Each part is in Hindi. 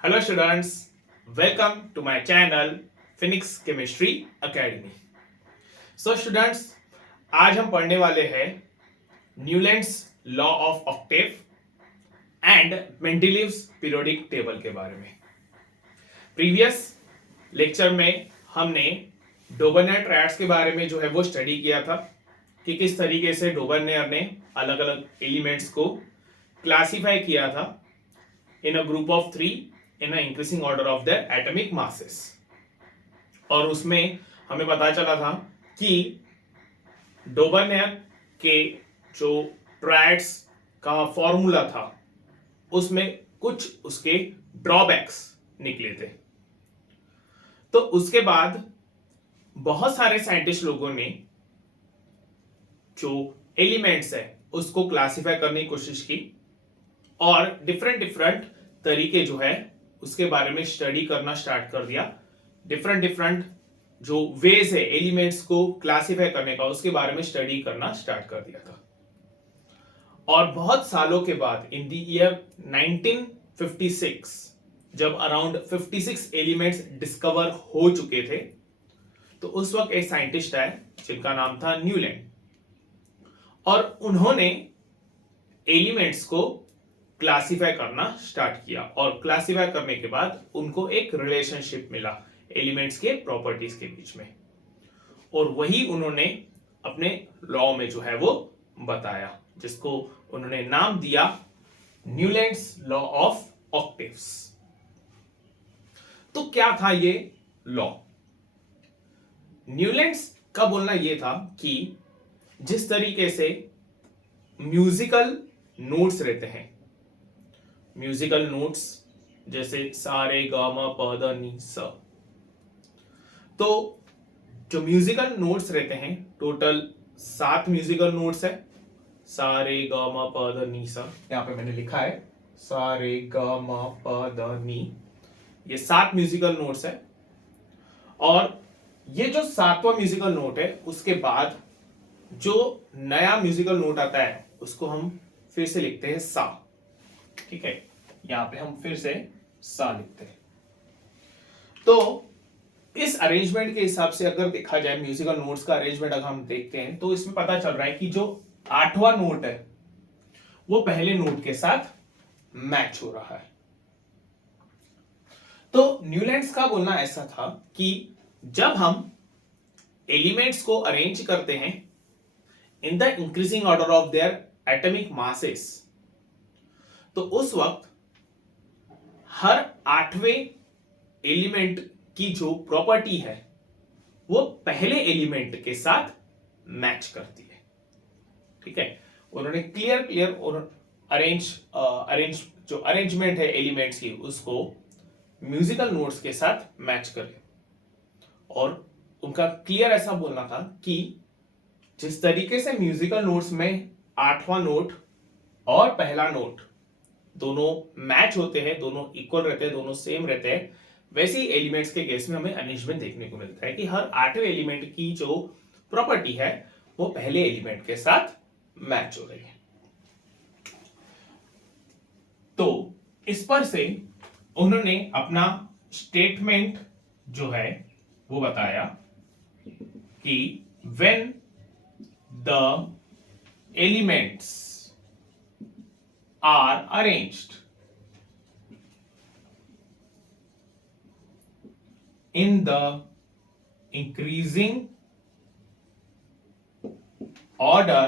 Hello students, welcome to my channel Phoenix Chemistry Academy. So students, आज हम पढ़ने वाले हैं Newlands law of Octave and Mendeleev's periodic table के बारे में। प्रीवियस लेक्चर में हमने डोबरनेयर ट्रायड्स के बारे में जो है वो स्टडी किया था कि किस तरीके से डोबरनेयर ने अलग अलग एलिमेंट्स को क्लासिफाई किया था in a group of three in a increasing order of the atomic masses. और उसमें हमें पता चला था कि डोबरनेयर के जो ट्रायड्स का फॉर्मूला था उसमें कुछ उसके ड्रॉबैक्स निकले थे। तो उसके बाद बहुत सारे साइंटिस्ट लोगों ने जो एलिमेंट्स है उसको क्लासिफाई करने की कोशिश की और डिफरेंट डिफरेंट तरीके जो है उसके बारे में स्टडी करना स्टार्ट कर दिया। डिफरेंट डिफरेंट जो वेज है एलिमेंट्स को क्लासिफाई करने का उसके बारे में स्टडी करना स्टार्ट कर दिया था। और बहुत सालों के बाद इन द ईयर 1956 जब अराउंड 56 एलिमेंट्स डिस्कवर हो चुके थे तो उस वक्त एक साइंटिस्ट आए जिनका नाम था न्यूलैंड और उन्होंने एलिमेंट्स को क्लासिफाई करना स्टार्ट किया और क्लासिफाई करने के बाद उनको एक रिलेशनशिप मिला एलिमेंट्स के प्रॉपर्टीज के बीच में और वही उन्होंने अपने लॉ में जो है वो बताया जिसको उन्होंने नाम दिया न्यूलैंड्स लॉ ऑफ ऑक्टेव्स। तो क्या था ये लॉ? न्यूलैंड्स का बोलना ये था कि जिस तरीके से म्यूजिकल नोट्स रहते हैं, म्यूजिकल नोट्स जैसे सा रे गा मा प ध नी सा, तो जो म्यूजिकल नोट्स रहते हैं टोटल 7 म्यूजिकल नोट्स है। सा रे गा मा प ध नी सा, यहां पे मैंने लिखा है सा रे गा मा प ध नी, ये 7 म्यूजिकल नोट्स है। और ये जो 7वां म्यूजिकल नोट है उसके बाद जो नया म्यूजिकल नोट आता है उसको हम फिर से लिखते हैं सा। ठीक है, यहां पे हम फिर से सा लिखते हैं। तो इस अरेंजमेंट के हिसाब से अगर देखा जाए म्यूजिकल नोट्स का अरेंजमेंट अगर हम देखते हैं तो इसमें पता चल रहा है कि जो 8वां नोट है वो पहले नोट के साथ मैच हो रहा है। तो न्यूलैंड्स का बोलना ऐसा था कि जब हम एलिमेंट्स को अरेंज करते हैं इन the increasing order of their atomic masses तो उस वक्त हर 8वें एलिमेंट की जो प्रॉपर्टी है वो पहले एलिमेंट के साथ मैच करती है। ठीक है, उन्होंने क्लियर और अरेंज जो अरेंजमेंट है एलिमेंट्स की उसको म्यूजिकल नोट्स के साथ मैच करे और उनका क्लियर ऐसा बोलना था कि जिस तरीके से म्यूजिकल नोट्स में 8वां नोट और पहला नोट दोनों मैच होते हैं, दोनों इक्वल रहते हैं, दोनों सेम रहते हैं, वैसे ही एलिमेंट्स के केस में हमें अरेंजमेंट देखने को मिलता है कि हर 8वें एलिमेंट की जो प्रॉपर्टी है वो पहले एलिमेंट के साथ मैच हो रही है। तो इस पर से उन्होंने अपना स्टेटमेंट जो है वो बताया कि when the elements are arranged in the increasing order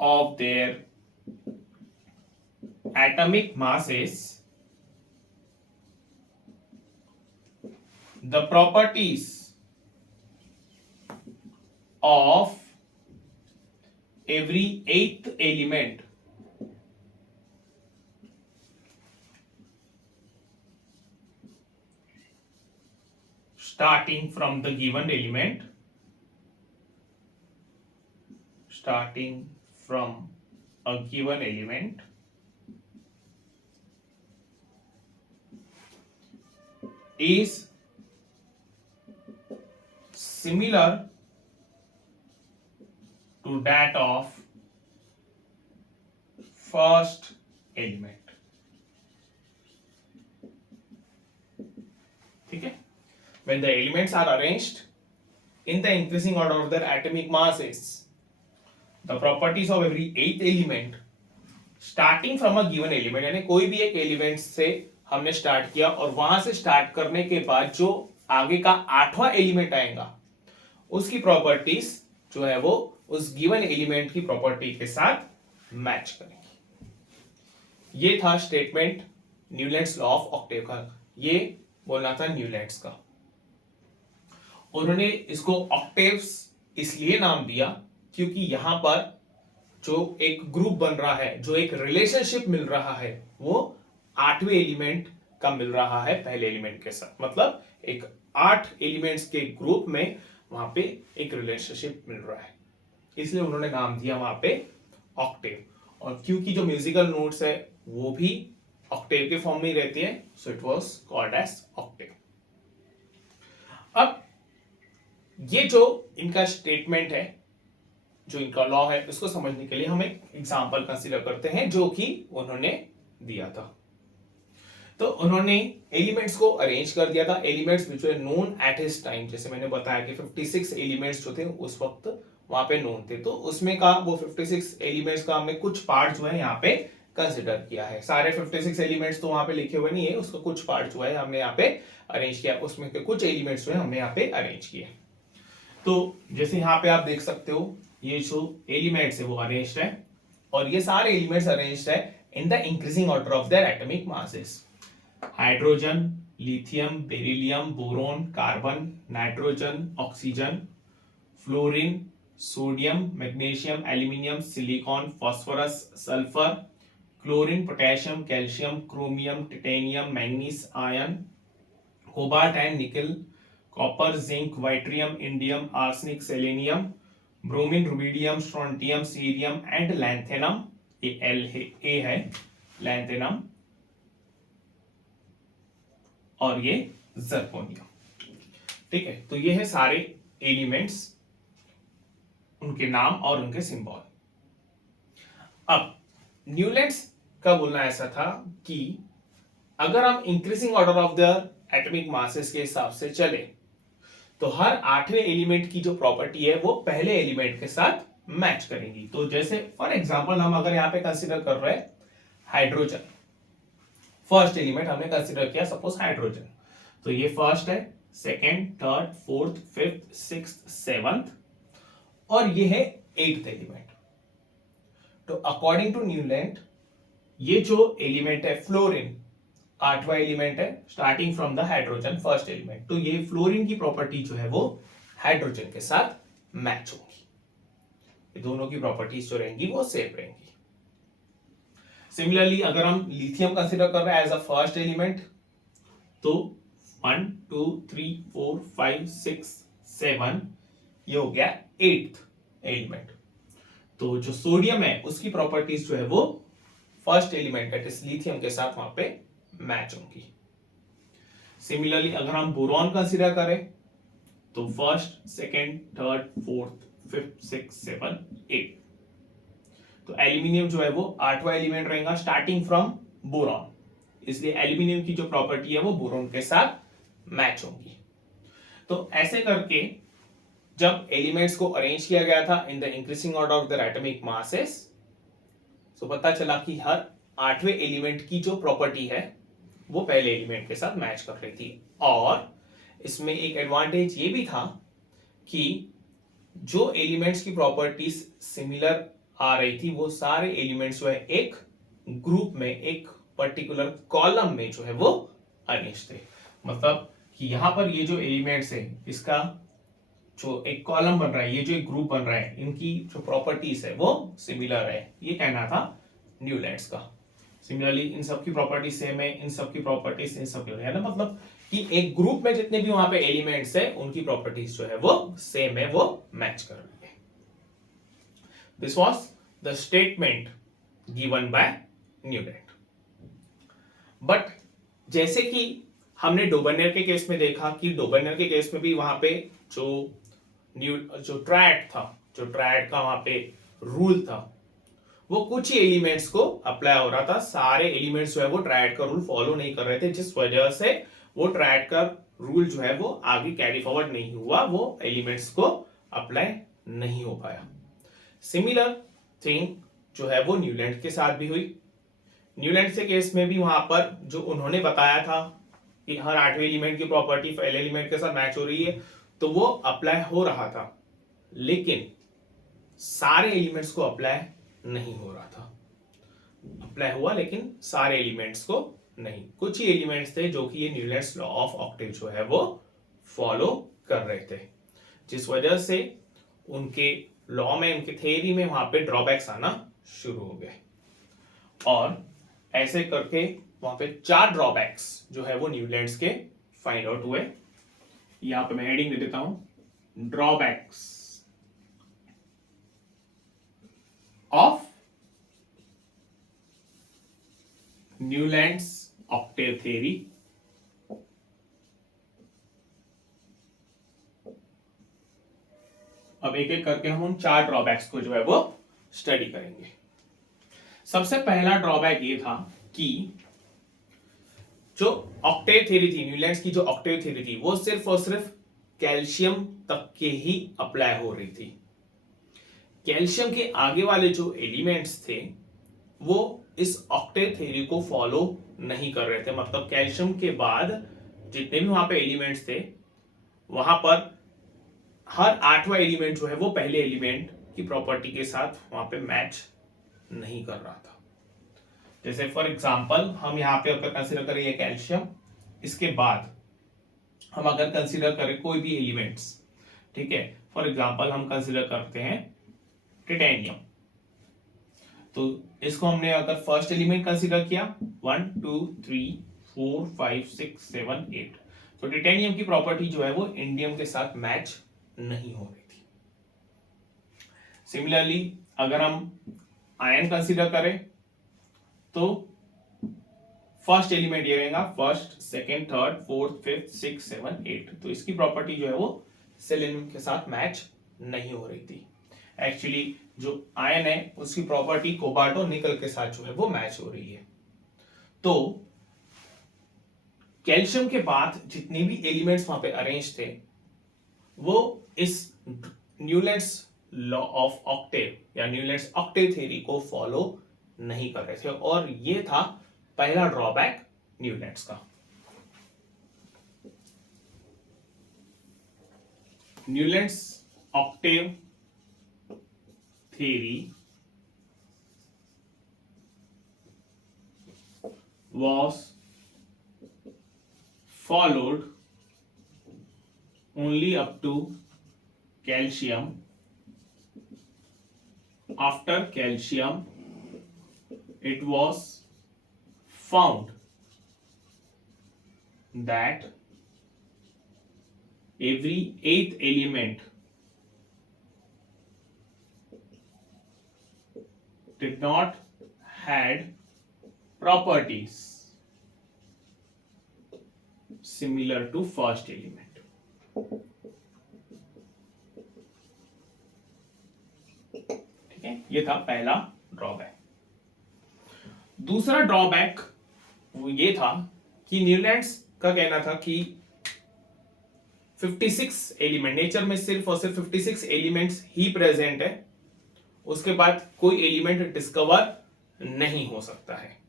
of their atomic masses, the properties of every 8th element starting from the given element, starting from a given element is similar to that of first element. ठीक है, when the elements are arranged in the increasing order of their atomic masses, the properties of every eighth element starting from a given element, यानी कोई भी एक एलिमेंट से हमने स्टार्ट किया और वहां से स्टार्ट करने के बाद जो आगे का आठवां एलिमेंट आएगा उसकी प्रॉपर्टीज जो है वो उस गिवन एलिमेंट की प्रॉपर्टी के साथ मैच करेंगी। ये था statement Newlands law of Octave का, ये बोलना था न्यूलैंड्स का। उन्होंने इसको ऑक्टेव्स इसलिए नाम दिया क्योंकि यहां पर जो एक ग्रुप बन रहा है, जो एक रिलेशनशिप मिल रहा है, वो आठवें एलिमेंट का मिल रहा है पहले एलिमेंट के साथ। मतलब एक 8 एलिमेंट्स के ग्रुप में वहां पे एक रिलेशनशिप मिल रहा है, इसलिए उन्होंने नाम दिया वहां पे ऑक्टेव। और क्योंकि जो म्यूजिकल नोट्स है वो भी ऑक्टेव के फॉर्म में ही रहती है, so it was called as octave. अब ये जो इनका स्टेटमेंट है, जो इनका लॉ है, उसको समझने के लिए हम एक एग्जांपल कंसीडर करते हैं जो कि उन्होंने दिया था। तो उन्होंने एलिमेंट्स को अरेंज कर दिया था, elements which were known at his time. जैसे मैंने बताया कि 56 एलिमेंट्स जो थे उस वक्त वहां पे नोन थे, तो उसमें का वो 56 एलिमेंट्स का हमने कुछ पार्ट जो है यहाँ पे कंसिडर किया है। सारे 56 एलिमेंट्स तो वहां पे लिखे हुए नहीं है, उसका कुछ पार्ट जो है हमने यहाँ पे अरेंज किया, उसमें के कुछ एलिमेंट्स जो है हमने यहाँ पे अरेंज किए। तो जैसे यहाँ पे आप देख सकते हो, ये जो एलिमेंट्स है वो अरेंज्ड है, और ये सारे एलिमेंट्स अरेंज्ड है in the increasing order of their atomic masses. Hydrogen, lithium, beryllium, boron, carbon, nitrogen, oxygen, fluorine, sodium, magnesium, aluminium, silicon, phosphorus, sulphur, chlorine, potassium, calcium, chromium, titanium, manganese, iron, cobalt and nickel, copper, zinc, yttrium, indium, arsenic, selenium, bromine, rubidium, strontium, cerium and lanthanum, ये एल है, ए है लैंथेनम, और ये जर्कोनियम। ठीक है, तो ये है सारे एलिमेंट्स, उनके नाम और उनके सिंबल। अब न्यूलैंड्स का बोलना ऐसा था कि अगर हम increasing order of the atomic masses के हिसाब से चले तो हर 8वें एलिमेंट की जो प्रॉपर्टी है वो पहले एलिमेंट के साथ मैच करेंगी। तो जैसे फॉर एग्जांपल हम अगर यहाँ पे कंसीडर कर रहे हैं हाइड्रोजन, फर्स्ट एलिमेंट हमने कंसीडर किया सपोज हाइड्रोजन, तो ये फर्स्ट है, second, third, fourth, fifth, sixth, seventh, और ये है 8th एलिमेंट। तो अकॉर्डिंग टू न्यूलैंड ये जो एलिमेंट है फ्लोरीन, 8वां एलिमेंट है starting from the hydrogen, first element, तो ये फ्लोरीन की प्रॉपर्टी जो है वो हाइड्रोजन के साथ मैच होगी, ये दोनों की प्रॉपर्टीज जो रहेंगी वो सेम रहेंगी। सिमिलरली अगर हम लिथियम कंसीडर कर रहे हैं एज अ फर्स्ट एलिमेंट, तो 1 2 3 4 5 6 7, ये हो गया 8th एलिमेंट। तो जो सोडियम है उसकी प्रॉपर्टीज जो है वो फर्स्ट एलिमेंट है लिथियम के साथ वहां पे मैच होंगी। सिमिलरली अगर हम बोरॉन कंसीडर करें तो first, second, third, fourth, fifth, six, seven, 8, तो एल्यूमिनियम जो है वो 8वां एलिमेंट रहेगा स्टार्टिंग फ्रॉम बोरॉन, इसलिए एल्यूमिनियम की जो प्रॉपर्टी है वो बोरॉन के साथ मैच होगी। तो ऐसे करके जब एलिमेंट्स को अरेंज किया गया था इन the increasing order of their atomic masses, तो पता चला कि हर 8वें एलिमेंट की जो प्रॉपर्टी है वो पहले एलिमेंट के साथ मैच कर रही थी। और इसमें एक एडवांटेज ये भी था कि जो एलिमेंट्स की प्रॉपर्टीज सिमिलर आ रही थी वो सारे एलिमेंट्स जो है एक ग्रुप में, एक पर्टिकुलर कॉलम में जो है वो अरेंज थे। मतलब कि यहां पर ये जो एलिमेंट्स है इसका जो एक कॉलम बन रहा है, ये जो एक ग्रुप बन रहा है, इनकी जो प्रॉपर्टीज है वो सिमिलर है, ये कहना था न्यूलैंड्स का। सिमिलरली इन सब की प्रॉपर्टीज सेम है, इन सब की प्रॉपर्टीज इन सब की है ना, मतलब कि एक ग्रुप में जितने भी वहां पे एलिमेंट्स है उनकी प्रॉपर्टीज जो है वो सेम है, वो मैच कर रही है। This was the statement given by Newland. But जैसे कि हमने डोबर्नियर के केस में देखा कि डोबर्नियर के केस में भी वहां पे जो ट्रायड था, जो ट्रायड का वहां पे रूल था, वो कुछ ही एलिमेंट्स को अप्लाई हो रहा था, सारे एलिमेंट्स जो है वो ट्रायड का रूल फॉलो नहीं कर रहे थे, जिस वजह से वो ट्रायड का रूल जो है वो आगे कैरी फॉरवर्ड नहीं हुआ, वो एलिमेंट्स को अप्लाई नहीं हो पाया। सिमिलर थिंग जो है वो न्यूलैंड के साथ भी हुई। न्यूलैंड के केस में भी वहां पर जो उन्होंने बताया था कि हर 8वें एलिमेंट की प्रॉपर्टी पहले एलिमेंट के साथ मैच हो रही है, तो वो अप्लाई हो रहा था, लेकिन सारे एलिमेंट्स को अप्लाई नहीं हो रहा था। अप्लाई हुआ लेकिन सारे एलिमेंट्स को नहीं, कुछ ही एलिमेंट्स थे जो कि ये न्यूलैंड्स लॉ ऑफ ऑक्टेव जो है वो फॉलो कर रहे थे, जिस वजह से उनके लॉ में, उनके थ्योरी में वहां पे ड्रॉबैक्स आना शुरू हो गए। और ऐसे करके वहां पे 4 ड्रॉबैक्स जो है वो न्यूलैंड्स के फाइंड आउट हुए। यहां पे मैं हेडिंग दे देता हूं, drawbacks of Newlands Octave theory. अब एक एक करके हम उन 4 ड्रॉबैक्स को जो है वो स्टडी करेंगे। सबसे पहला ड्रॉबैक ये था कि जो ऑक्टेव थ्योरी थी, न्यूलैंड्स की जो ऑक्टेव थ्योरी थी, वो सिर्फ और सिर्फ कैल्शियम तक के ही अप्लाई हो रही थी। कैल्शियम के आगे वाले जो एलिमेंट्स थे वो इस ऑक्टेव थ्योरी को फॉलो नहीं कर रहे थे। मतलब कैल्शियम के बाद जितने भी वहां पे एलिमेंट्स थे, वहां पर हर 8वां एलिमेंट जो है वो पहले एलिमेंट की प्रॉपर्टी के साथ वहां पे मैच नहीं कर रहा था। जैसे फॉर एग्जांपल हम यहाँ पे अगर कंसीडर करें ये कैल्शियम, इसके बाद हम अगर कंसीडर करें कोई भी एलिमेंट्स, ठीक है, फॉर एग्जांपल हम कंसीडर करते हैं टाइटेनियम, तो इसको हमने अगर फर्स्ट एलिमेंट कंसीडर किया 1 2 3 4 5 6 7 8, तो टाइटेनियम की प्रॉपर्टी जो है वो इंडियम के साथ मैच नहीं हो रही थी। सिमिलरली अगर हम आयन कंसीडर करें तो फर्स्ट एलिमेंट ये रहेगा, first second third fourth fifth six seven eight, तो इसकी प्रॉपर्टी जो है वो सेलेनियम के साथ मैच नहीं हो रही थी। एक्चुअली जो आयन है उसकी प्रॉपर्टी कोबाल्ट और निकल के साथ जो है वो मैच हो रही है। तो कैल्शियम के बाद जितने भी एलिमेंट्स वहां पे अरेंज थे वो इस न्यूलैंड्स लॉ ऑफ ऑक्टेव या न्यूलैंड्स ऑक्टेव थ्योरी को फॉलो नहीं कर रहे थे, और ये था पहला ड्रॉबैक न्यूलैंड्स का। Newlands Octave theory was followed only up to calcium. After calcium, it was found that every 8th element did not had properties similar to first element. ठीक है, ये था पहला ड्रॉबैक। दूसरा ड्रॉबैक वो ये था कि न्यूलैंड्स का कहना था कि 56 एलिमेंट, नेचर में सिर्फ और सिर्फ 56 एलिमेंट्स ही प्रेजेंट है, उसके बाद कोई एलिमेंट डिस्कवर नहीं हो सकता है।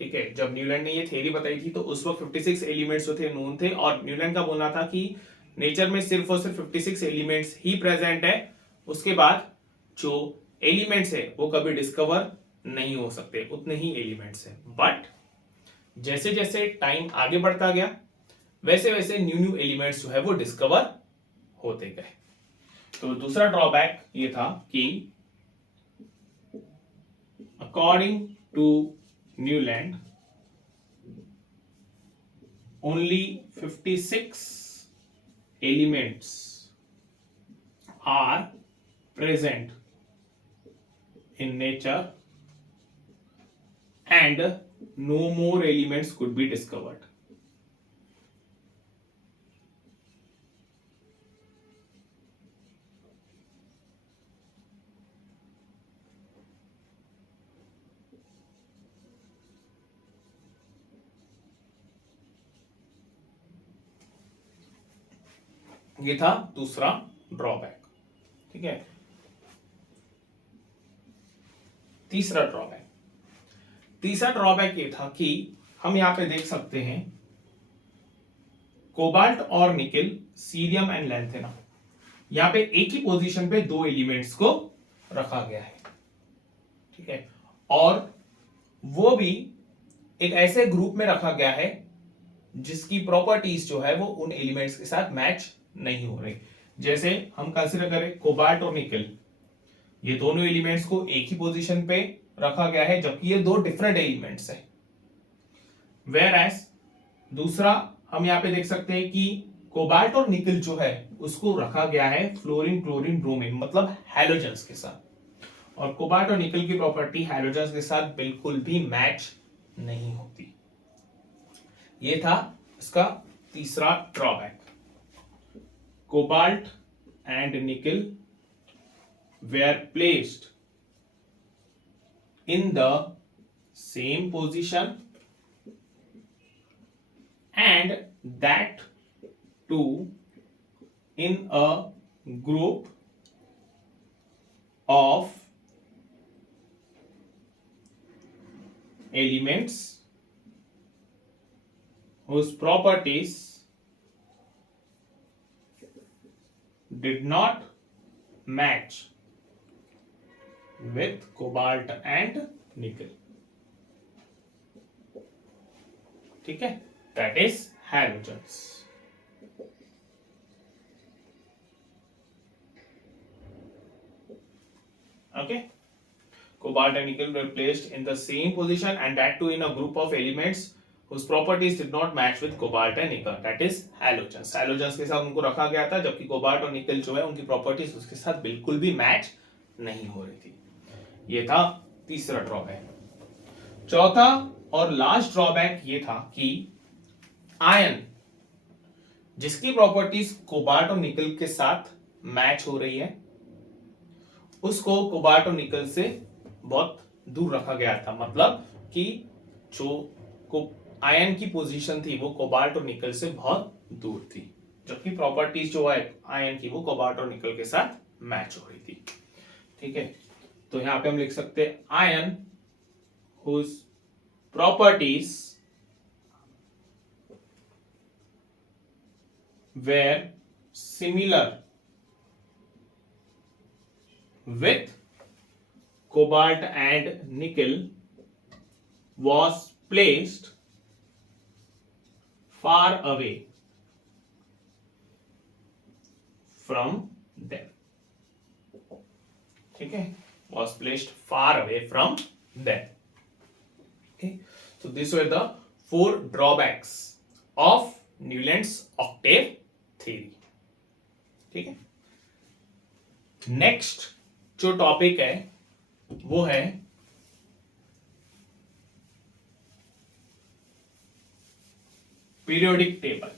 ठीक है, जब न्यूलैंड ने ये थ्योरी बताई थी तो उस वक्त 56 एलिमेंट्स जो थे नोन थे, और न्यूलैंड का बोलना था कि नेचर में सिर्फ और सिर्फ 56 एलिमेंट्स ही प्रेजेंट है, उसके बाद जो एलिमेंट्स है वो कभी डिस्कवर नहीं हो सकते, उतने ही एलिमेंट्स हैं। बट जैसे जैसे टाइम आगे बढ़ता गया वैसे वैसे न्यू न्यू एलिमेंट्स जो है वो डिस्कवर होते गए। तो दूसरा ड्रॉबैक ये था कि according to Newland, only 56 elements are present in nature and no more elements could be discovered. ये था दूसरा ड्रॉबैक। ठीक है, तीसरा ड्रॉबैक ये था कि हम यहां पे देख सकते हैं कोबाल्ट और निकेल, सीरियम एंड लैंथेना, यहां पे एक ही पोजीशन पे दो एलिमेंट्स को रखा गया है। ठीक है, और वो भी एक ऐसे ग्रुप में रखा गया है जिसकी प्रॉपर्टीज जो है वो उन एलिमेंट्स के साथ मैच नहीं हो रही। जैसे हम कंसीडर करें कोबाल्ट और निकेल, ये दोनों एलिमेंट्स को एक ही पोजीशन पे रखा गया है जबकि ये दो डिफरेंट एलिमेंट्स है। वेयर एज दूसरा हम यहां पे देख सकते हैं कि कोबाल्ट और निकेल जो है उसको रखा गया है फ्लोरीन, क्लोरीन, ब्रोमीन मतलब हैलोजेंस के साथ, और कोबाल्ट और निकेल की प्रॉपर्टी हैलोजेंस के साथ बिल्कुल भी मैच नहीं होती। ये था इसका तीसरा drawback. Cobalt and nickel were placed in the same position and that too in a group of elements whose properties did not match with cobalt and nickel. ठीक है, that is halogens. Okay, cobalt and nickel were placed in the same position and that too in a group of elements whose properties did not match with cobalt and nickel, that is halogens. halogens के साथ उनको रखा गया था जबकि कोबाल्ट और निकल जो है उनकी प्रॉपर्टीज उसके साथ बिल्कुल भी मैच नहीं हो रही थी। ये था तीसरा ड्रॉबैक। चौथा और लास्ट ड्रॉबैक ये था कि आयन जिसकी प्रॉपर्टीज कोबाल्ट और निकल के साथ मैच हो रही है उसको कोबाल्ट और निकल से बहुत दूर रखा गया था, मतलब कि जो आयन की पोजीशन थी वो कोबाल्ट और निकल से बहुत दूर थी, जबकि प्रॉपर्टीज जो है आयन की वो कोबाल्ट और निकल के साथ मैच हो रही थी। ठीक है, तो यहां पे हम लिख सकते हैं ion whose properties were similar with cobalt and nickel was placed far away from them. ठीक है, was placed far away from them. Okay, so these were the four drawbacks of Newland's octave theory. ठीक है, नेक्स्ट जो टॉपिक है वो है पीरियोडिक टेबल।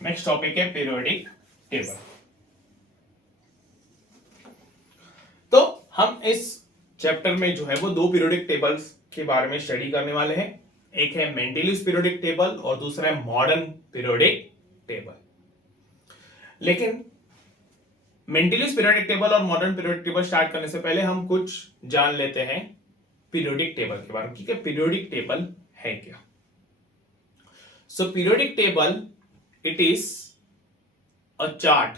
नेक्स्ट टॉपिक है पीरियोडिक टेबल। तो हम इस चैप्टर में जो है वो दो पीरियोडिक टेबल्स के बारे में स्टडी करने वाले हैं। एक है मेंडेलियस पीरियोडिक टेबल और दूसरा है मॉडर्न पीरियोडिक टेबल। लेकिन मेंडेलियस पीरियोडिक टेबल और मॉडर्न पीरियोडिक टेबल स्टार्ट करने से पहले हम कुछ जान लेते हैं पीरियोडिक टेबल के बारे में। ठीक है, पीरियोडिक टेबल है क्या? So periodic table it is a chart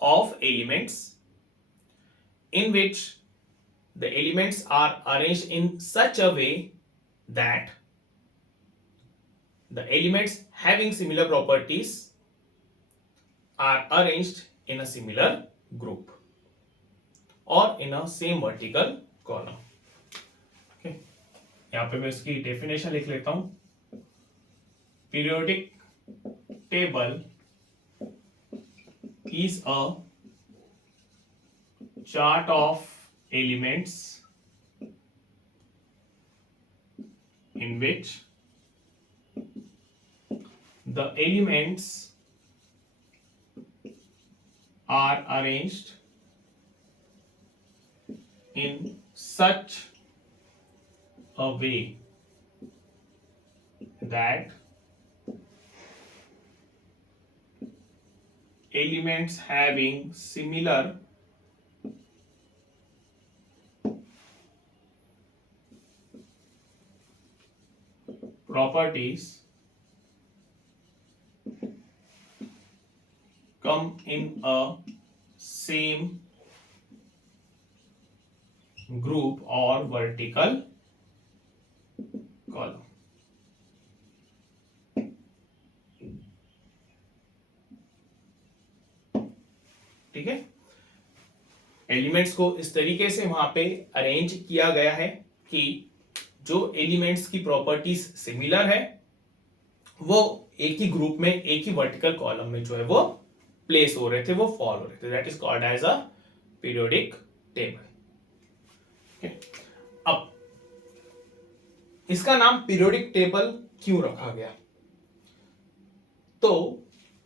of elements in which the elements are arranged in such a way that the elements having similar properties are arranged in a similar group or in a same vertical column. Okay. यहाँ पे मैं इसकी डेफिनेशन लिख लेता हूं. Periodic table is a chart of elements in which the elements are arranged in such a way that elements having similar properties come in a same group or vertical column. ठीक है. एलिमेंट्स को इस तरीके से वहां पे अरेंज किया गया है कि जो एलिमेंट्स की प्रॉपर्टीज सिमिलर है वो एक ही ग्रुप में एक ही वर्टिकल कॉलम में जो है वो प्लेस हो रहे थे, वो फॉल हो रहे थे. That is called as a periodic table. अब इसका नाम पीरियोडिक टेबल क्यों रखा गया? तो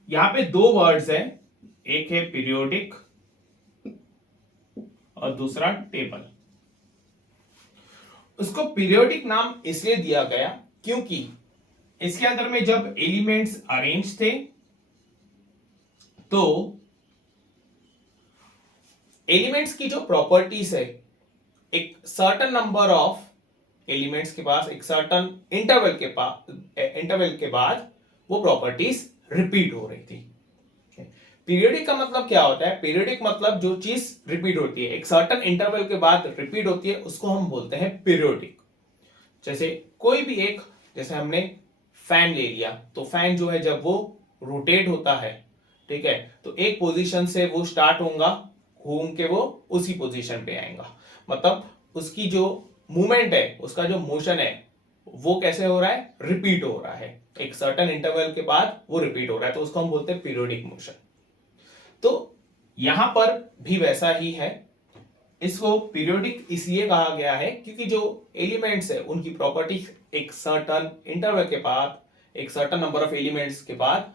यहां पे दो वर्ड्स हैं, एक है पीरियोडिक और दूसरा टेबल. उसको पीरियोडिक नाम इसलिए दिया गया क्योंकि इसके अंदर में जब एलिमेंट्स अरेंज थे तो एलिमेंट्स की जो प्रॉपर्टीज है, एक सर्टन नंबर ऑफ एलिमेंट्स के पास एक सर्टन इंटरवल के बाद वो प्रॉपर्टीज रिपीट हो रही थी. पीरियोडिक का मतलब क्या होता है? पीरियोडिक मतलब जो चीज रिपीट होती है, एक सर्टन इंटरवल के बाद रिपीट होती है, उसको हम बोलते हैं पीरियोडिक. जैसे कोई भी एक, जैसे हमने फैन ले लिया, तो फैन जो है जब वो रोटेट होता है, ठीक है, तो एक पोजीशन से वो स्टार्ट होगा, घूम के वो उसी पोजीशन पे आएगा. मतलब उसकी जो मूवमेंट है, उसका जो मोशन है, वो कैसे हो रहा है? रिपीट हो रहा है. एक सर्टन इंटरवल के बाद वो रिपीट हो रहा है, तो उसको हम बोलते हैं पीरियोडिक मोशन. तो यहां पर भी वैसा ही है. इसको पीरियोडिक इसलिए कहा गया है क्योंकि जो एलिमेंट्स है उनकी प्रॉपर्टी एक सर्टन इंटरवल के बाद, एक सर्टन नंबर ऑफ एलिमेंट्स के बाद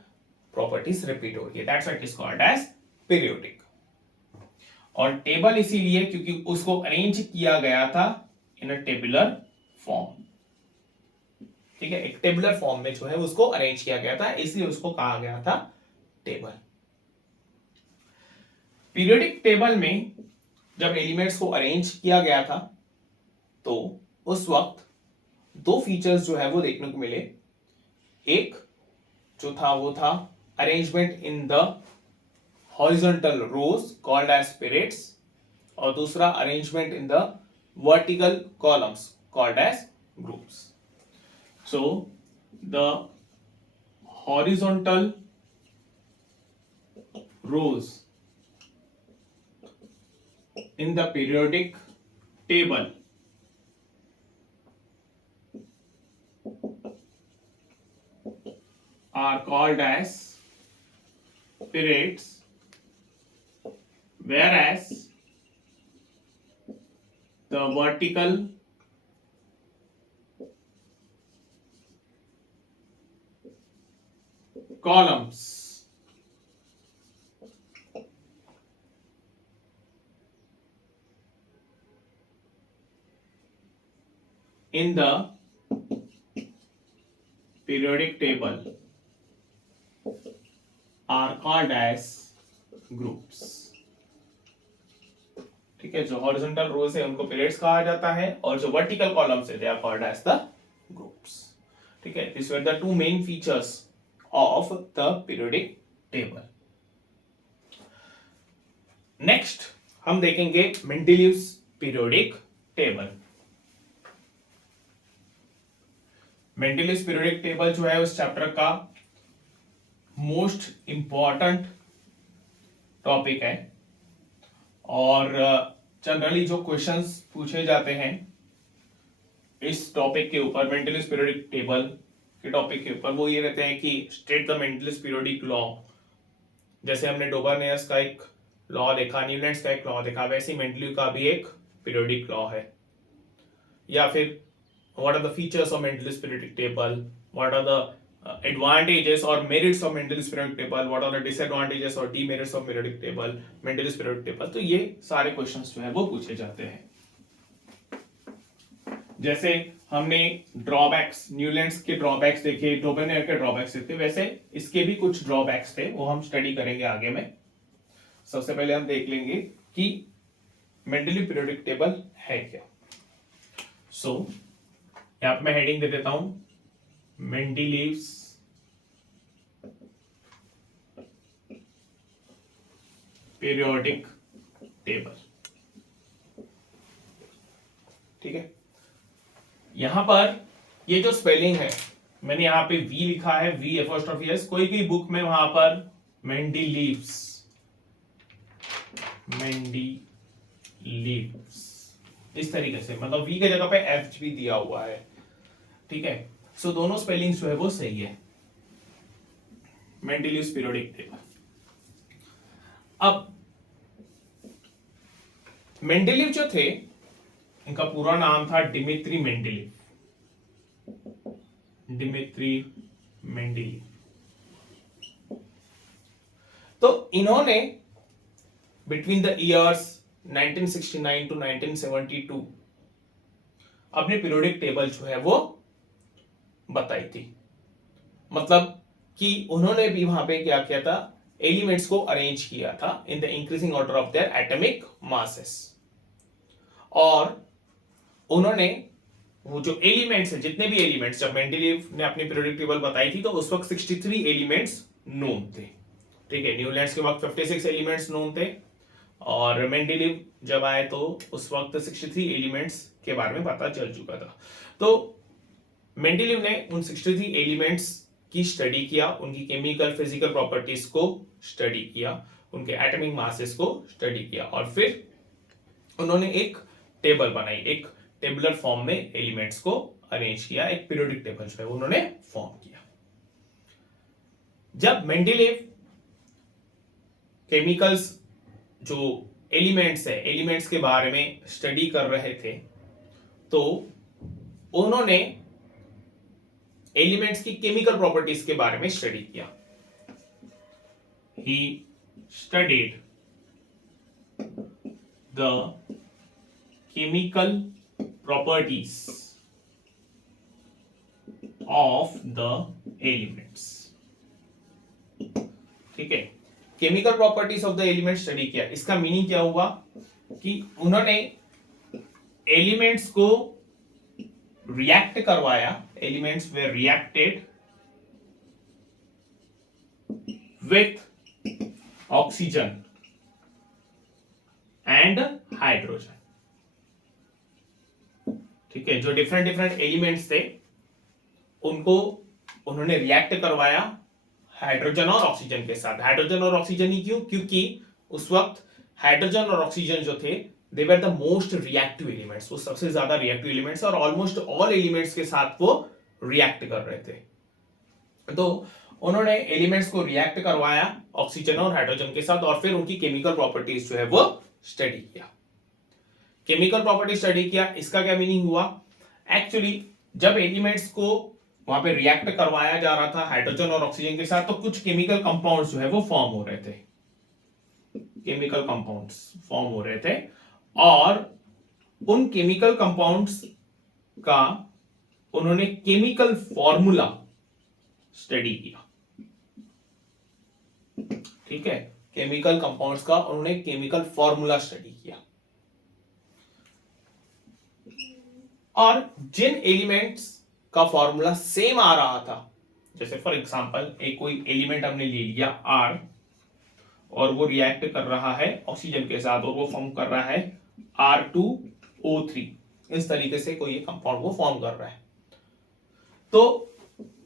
प्रॉपर्टीज रिपीट हो रही है. That's what is called as periodic. और टेबल इसीलिए क्योंकि उसको अरेंज किया गया था इन अ टेबुलर फॉर्म. ठीक है, एक टेबुलर फॉर्म में जो है उसको अरेंज किया गया था, इसलिए उसको कहा गया था टेबल. पीरियोडिक टेबल में जब एलिमेंट्स को अरेंज किया गया था तो उस वक्त दो फीचर्स जो है वो देखने को मिले. एक जो था वो था arrangement in the horizontal rows called as periods, और दूसरा arrangement in the vertical columns called as groups. So the horizontal rows in the periodic table are called as periods, whereas the vertical columns in the periodic table are called as groups. ठीक है, जो हॉरिजॉन्टल रोज है उनको पीरियड्स कहा जाता है और जो वर्टिकल कॉलम्स है they are called as the groups. ठीक है, this were the two main features of the periodic table. Next हम देखेंगे Mendeleev's periodic table. Mendeleev's periodic table जो है उस चैप्टर का मोस्ट इंपॉर्टेंट टॉपिक है और जनरली जो क्वेश्चंस पूछे जाते हैं इस टॉपिक के ऊपर, मेंडलीव्स पीरियोडिक टेबल के टॉपिक के ऊपर, वो ये रहते हैं कि state the Mendeleev's periodic law. जैसे हमने डोबर्नियस का एक लॉ देखा, न्यूलैंड्स का एक लॉ देखा, वैसे ही मेंडलीव का भी एक पीरियोडिक लॉ है। या फिर what are the features of Mendeleev's periodic table, what are the advantages or merits of Mendeleev's periodic table, what are the disadvantages or demerits of periodic table, Mendeleev's periodic table। तो ये सारे क्वेश्चंस जो है वो पूछे जाते हैं। जैसे हमने ड्रॉबैक्स, न्यूलैंड्स के ड्रॉबैक्स देखे, डोबर्नियर के ड्रॉबैक्स देखे, वैसे इसके भी कुछ ड्रॉबैक्स थे, वो हम स्टडी करेंगे आगे में। सबसे पहले हम देख लेंगे कि मेंडलीव पीरियोडिक टेबल है क्या। सो यहां पे मैं हेडिंग दे देता हूं, मेंडलीव्स पीरियोडिक टेबल। ठीक है, यहां पर ये जो स्पेलिंग है, मैंने यहां पे वी लिखा है, वी एपोस्ट्रोफी एस, कोई भी बुक में वहां पर मेंडलीव्स, मेंडलीव्स इस तरीके से, मतलब वी की जगह पे एफ भी दिया हुआ है। ठीक है, सो दोनों स्पेलिंग्स जो है वो सही है, मेंडलीव्स पीरियोडिक टेबल। अब मेंडलीव जो थे, इनका पूरा नाम था डिमित्री मेंडलीव, डिमित्री मेंडलीव। तो इन्होंने बिटवीन द ईयर्स 1969 टू 1972 अपनी पीरियोडिक टेबल जो है वो बताई थी। मतलब कि उन्होंने भी वहां पे क्या किया था, एलिमेंट्स को अरेंज किया था इन the increasing order of their atomic masses. और उन्होंने वो जो एलिमेंट्स है, जितने भी एलिमेंट्स, जब मेंडलीव ने अपनी पीरियोडिक टेबल बताई थी तो उस वक्त 63 एलिमेंट्स नोन थे। ठीक है, न्यूलैंड्स के वक्त 56 एलिमेंट्स नोन थे और मेंडलीव जब आए तो उस वक्त 63 एलिमेंट्स के बारे में पता चल चुका था। तो मेंडलीव ने उन 63 एलिमेंट्स की स्टडी किया, उनकी केमिकल फिजिकल प्रॉपर्टीज को स्टडी किया, उनके एटॉमिक मासेस को स्टडी किया और फिर उन्होंने एक टेबल बनाई, एक टेबुलर फॉर्म में एलिमेंट्स को अरेंज किया, एक पीरियोडिक टेबल जो है उन्होंने फॉर्म किया। जब मेंडलीव केमिकल्स जो एलिमेंट्स है, एलिमेंट्स के बारे में स्टडी कर रहे थे तो उन्होंने एलिमेंट्स की केमिकल प्रॉपर्टीज के बारे में स्टडी किया। He studied the chemical properties of the elements. ठीक है, chemical properties of the element study किया। इसका मीनिंग क्या हुआ कि उन्होंने एलिमेंट्स को रिएक्ट करवाया, elements way reacted with oxygen and hydrogen. ठीक है, जो डिफरेंट डिफरेंट एलिमेंट्स थे उनको उन्होंने रिएक्ट करवाया हाइड्रोजन और ऑक्सीजन के साथ। हाइड्रोजन और ऑक्सीजन ही क्यों? क्योंकि उस वक्त हाइड्रोजन और ऑक्सीजन जो थे they were the most reactive elements, वो सबसे ज्यादा रिएक्टिव एलिमेंट्स और ऑलमोस्ट ऑल एलिमेंट्स के साथ वो रिएक्ट कर रहे थे। तो उन्होंने एलिमेंट्स को रिएक्ट करवाया ऑक्सीजन और हाइड्रोजन के साथ और फिर उनकी केमिकल प्रॉपर्टीज जो है वो स्टडी किया। केमिकल प्रॉपर्टी स्टडी किया, इसका क्या मीनिंग हुआ? एक्चुअली जब एलिमेंट्स को वहां पे रिएक्ट करवाया जा रहा था हाइड्रोजन और ऑक्सीजन के साथ तो कुछ केमिकल कंपाउंड्स जो है वो फॉर्म हो रहे थे, केमिकल कंपाउंड्स फॉर्म हो रहे थे और उन केमिकल कंपाउंड्स का उन्होंने केमिकल फॉर्मूला स्टडी किया। ठीक है, केमिकल कंपाउंड्स का उन्होंने केमिकल फॉर्मूला स्टडी किया और जिन एलिमेंट्स का फॉर्मूला सेम आ रहा था, जैसे फॉर एग्जांपल एक कोई एलिमेंट हमने ले लिया R और वो रिएक्ट कर रहा है ऑक्सीजन के साथ और वो फॉर्म कर रहा है R2 O3 इस तरीके से कोई कंपाउंड को फॉर्म कर रहा है। तो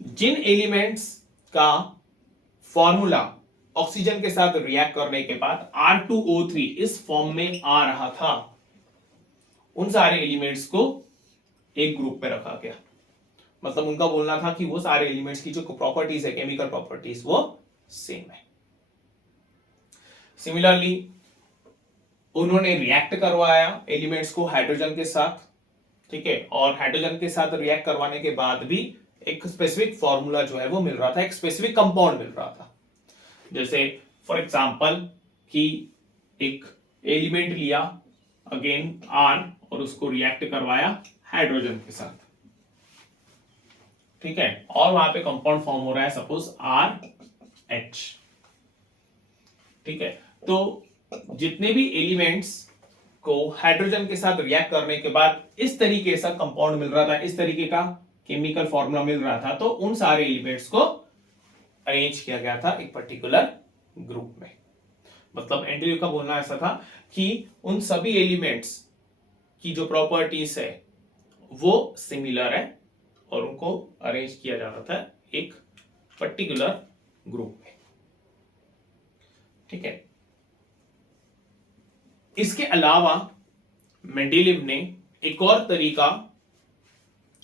जिन एलिमेंट्स का फॉर्मूला ऑक्सीजन के साथ रिएक्ट करने के बाद R2O3 इस फॉर्म में आ रहा था, उन सारे एलिमेंट्स को एक ग्रुप में रखा गया। मतलब उनका बोलना था कि वो सारे एलिमेंट्स की जो प्रॉपर्टीज है, केमिकल प्रॉपर्टीज, वो सेम है। सिमिलरली उन्होंने रिएक्ट करवाया एलिमेंट्स को हाइड्रोजन के साथ, ठीक है, और हाइड्रोजन के साथ रिएक्ट करवाने के बाद भी एक स्पेसिफिक फॉर्मूला जो है वो मिल रहा था, एक स्पेसिफिक कंपाउंड मिल रहा था। जैसे फॉर एग्जांपल कि एक एलिमेंट लिया अगेन R और उसको रिएक्ट करवाया हाइड्रोजन के साथ, ठीक है, और वहां पे कंपाउंड फॉर्म हो रहा है सपोज RH, ठीक है। तो जितने भी एलिमेंट्स को हाइड्रोजन के साथ रिएक्ट करने के बाद इस तरीके का कंपाउंड मिल रहा था, इस तरीके का केमिकल फॉर्मूला मिल रहा था, तो उन सारे एलिमेंट्स को अरेंज किया गया था एक पर्टिकुलर ग्रुप में। मतलब एंड्रयू का बोलना ऐसा था कि उन सभी एलिमेंट्स की जो प्रॉपर्टीज है वो सिमिलर है और उनको अरेंज किया जा रहा था एक पर्टिकुलर ग्रुप में, ठीक है। इसके अलावा मेंडेलीव ने एक और तरीका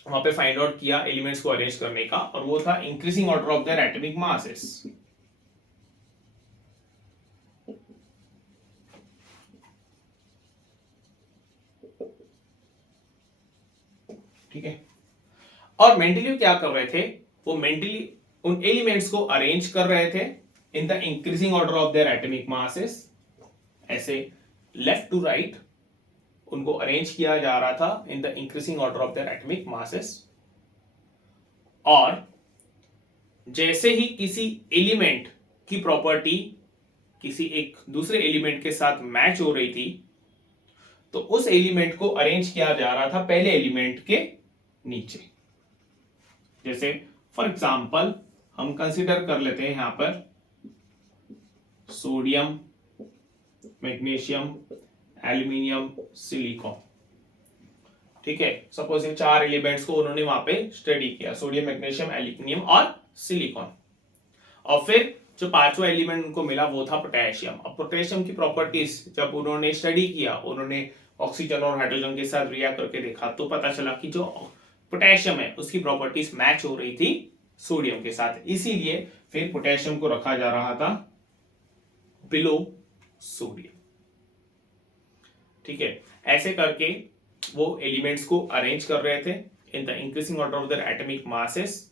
वहां पे फाइंड आउट किया एलिमेंट्स को अरेंज करने का, और वो था increasing order of their atomic masses. ठीक है, और मेंडेलीव क्या कर रहे थे, वो मेंडेलीव उन एलिमेंट्स को अरेंज कर रहे थे इन the increasing order of their atomic masses, ऐसे लेफ्ट टू राइट उनको अरेंज किया जा रहा था इन the increasing order of their atomic masses. और जैसे ही किसी एलिमेंट की प्रॉपर्टी किसी एक दूसरे एलिमेंट के साथ मैच हो रही थी, तो उस एलिमेंट को अरेंज किया जा रहा था पहले एलिमेंट के नीचे। जैसे फॉर एग्जांपल हम कंसीडर कर लेते हैं यहां पर सोडियम, मैग्नीशियम, एल्यूमिनियम, सिलिकॉन, ठीक है। सपोज ये चार एलिमेंट्स को उन्होंने वहां पे स्टडी किया, सोडियम, मैग्नीशियम, एल्यूमिनियम और सिलिकॉन। और फिर जो पांचवा एलिमेंट उनको मिला वो था पोटेशियम। अब पोटेशियम की प्रॉपर्टीज जब उन्होंने स्टडी किया, उन्होंने ऑक्सीजन और हाइड्रोजन के साथ रिएक्ट करके देखा, तो पता चला कि जो पोटेशियम है उसकी प्रॉपर्टीज मैच हो रही थी सोडियम के साथ, इसीलिए फिर पोटेशियम को रखा जा रहा था बिलो सोडियम, ठीक है। ऐसे करके वो एलिमेंट्स को अरेंज कर रहे थे इन the increasing order of their atomic masses.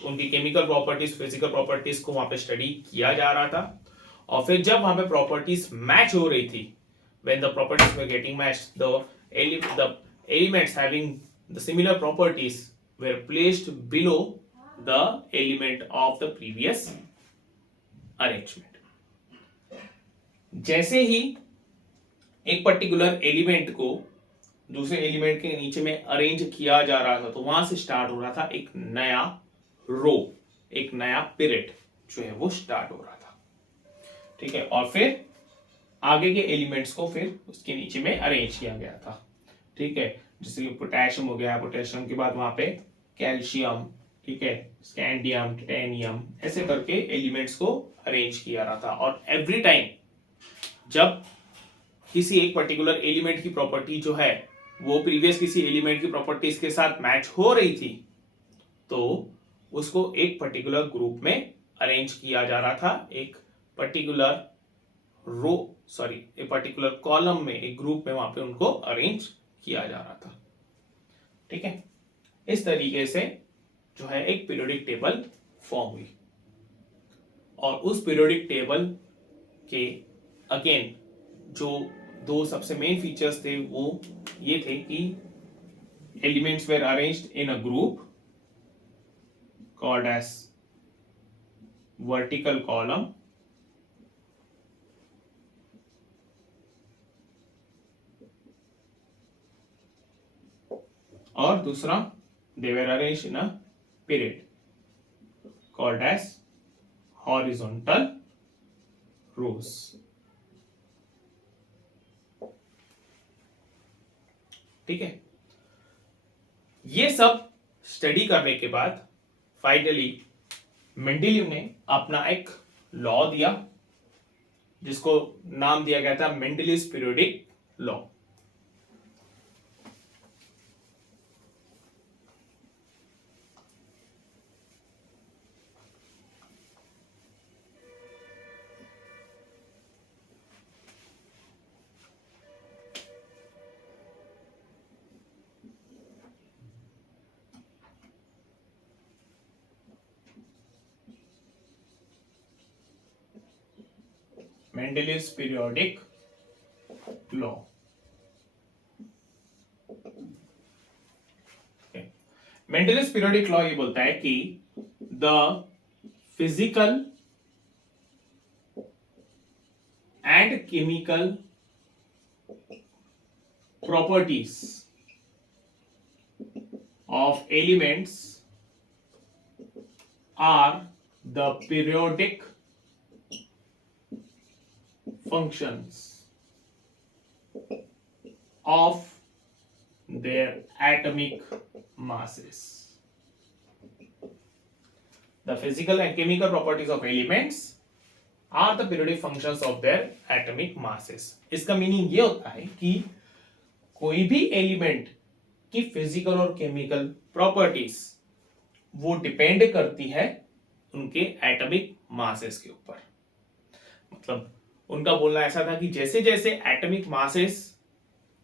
उनकी केमिकल प्रॉपर्टीज, फिजिकल प्रॉपर्टीज को वहां पे स्टडी किया जा रहा था, और फिर जब वहां पे प्रॉपर्टीज मैच हो रही थी, when the properties were getting matched, the elements having the similar properties were placed below the element of the previous arrangement. जैसे ही एक पर्टिकुलर एलिमेंट को दूसरे एलिमेंट के नीचे में अरेंज किया जा रहा था, तो वहां से स्टार्ट हो रहा था एक नया रो, एक नया पीरियड जो है वो स्टार्ट हो रहा था, ठीक है। और फिर आगे के एलिमेंट्स को फिर उसके नीचे में अरेंज किया गया था, ठीक है। जैसे पोटेशियम हो गया, पोटेशियम के बाद वहां पे कैल्शियम, ठीक है, स्कैंडियम, टाइटेनियम, ऐसे करके एलिमेंट्स को अरेंज किया रहा था। और एवरी टाइम जब किसी एक पर्टिकुलर एलिमेंट की प्रॉपर्टी जो है वो प्रीवियस किसी एलिमेंट की प्रॉपर्टीज के साथ मैच हो रही थी, तो उसको एक पर्टिकुलर ग्रुप में अरेंज किया जा रहा था, एक पर्टिकुलर एक पर्टिकुलर कॉलम में, एक ग्रुप में वहां पे उनको अरेंज किया जा रहा था, ठीक है। इस तरीके से जो है एक पीरियोडिक टेबल फॉर्म हुई, और उस पीरियोडिक टेबल के अगेन जो दो सबसे मेन फीचर्स थे वो ये थे कि elements were arranged in a group called as vertical column, और दूसरा they were arranged in a period called as horizontal rows. ठीक है, ये सब स्टडी करने के बाद फाइनली मेंडेलीव ने अपना एक लॉ दिया जिसको नाम दिया गया था Mendeleev's periodic law. Mendeleev's periodic law. Mendeleev's periodic law ये बोलता है कि the physical and chemical properties of elements are the periodic functions of their atomic masses. The physical and chemical properties of elements are the periodic functions of their atomic masses. इसका मीनिंग ये होता है कि कोई भी एलिमेंट की फिजिकल और केमिकल प्रॉपर्टीज वो डिपेंड करती है उनके एटॉमिक मासेस के ऊपर। मतलब उनका बोलना ऐसा था कि जैसे जैसे एटॉमिक मासेस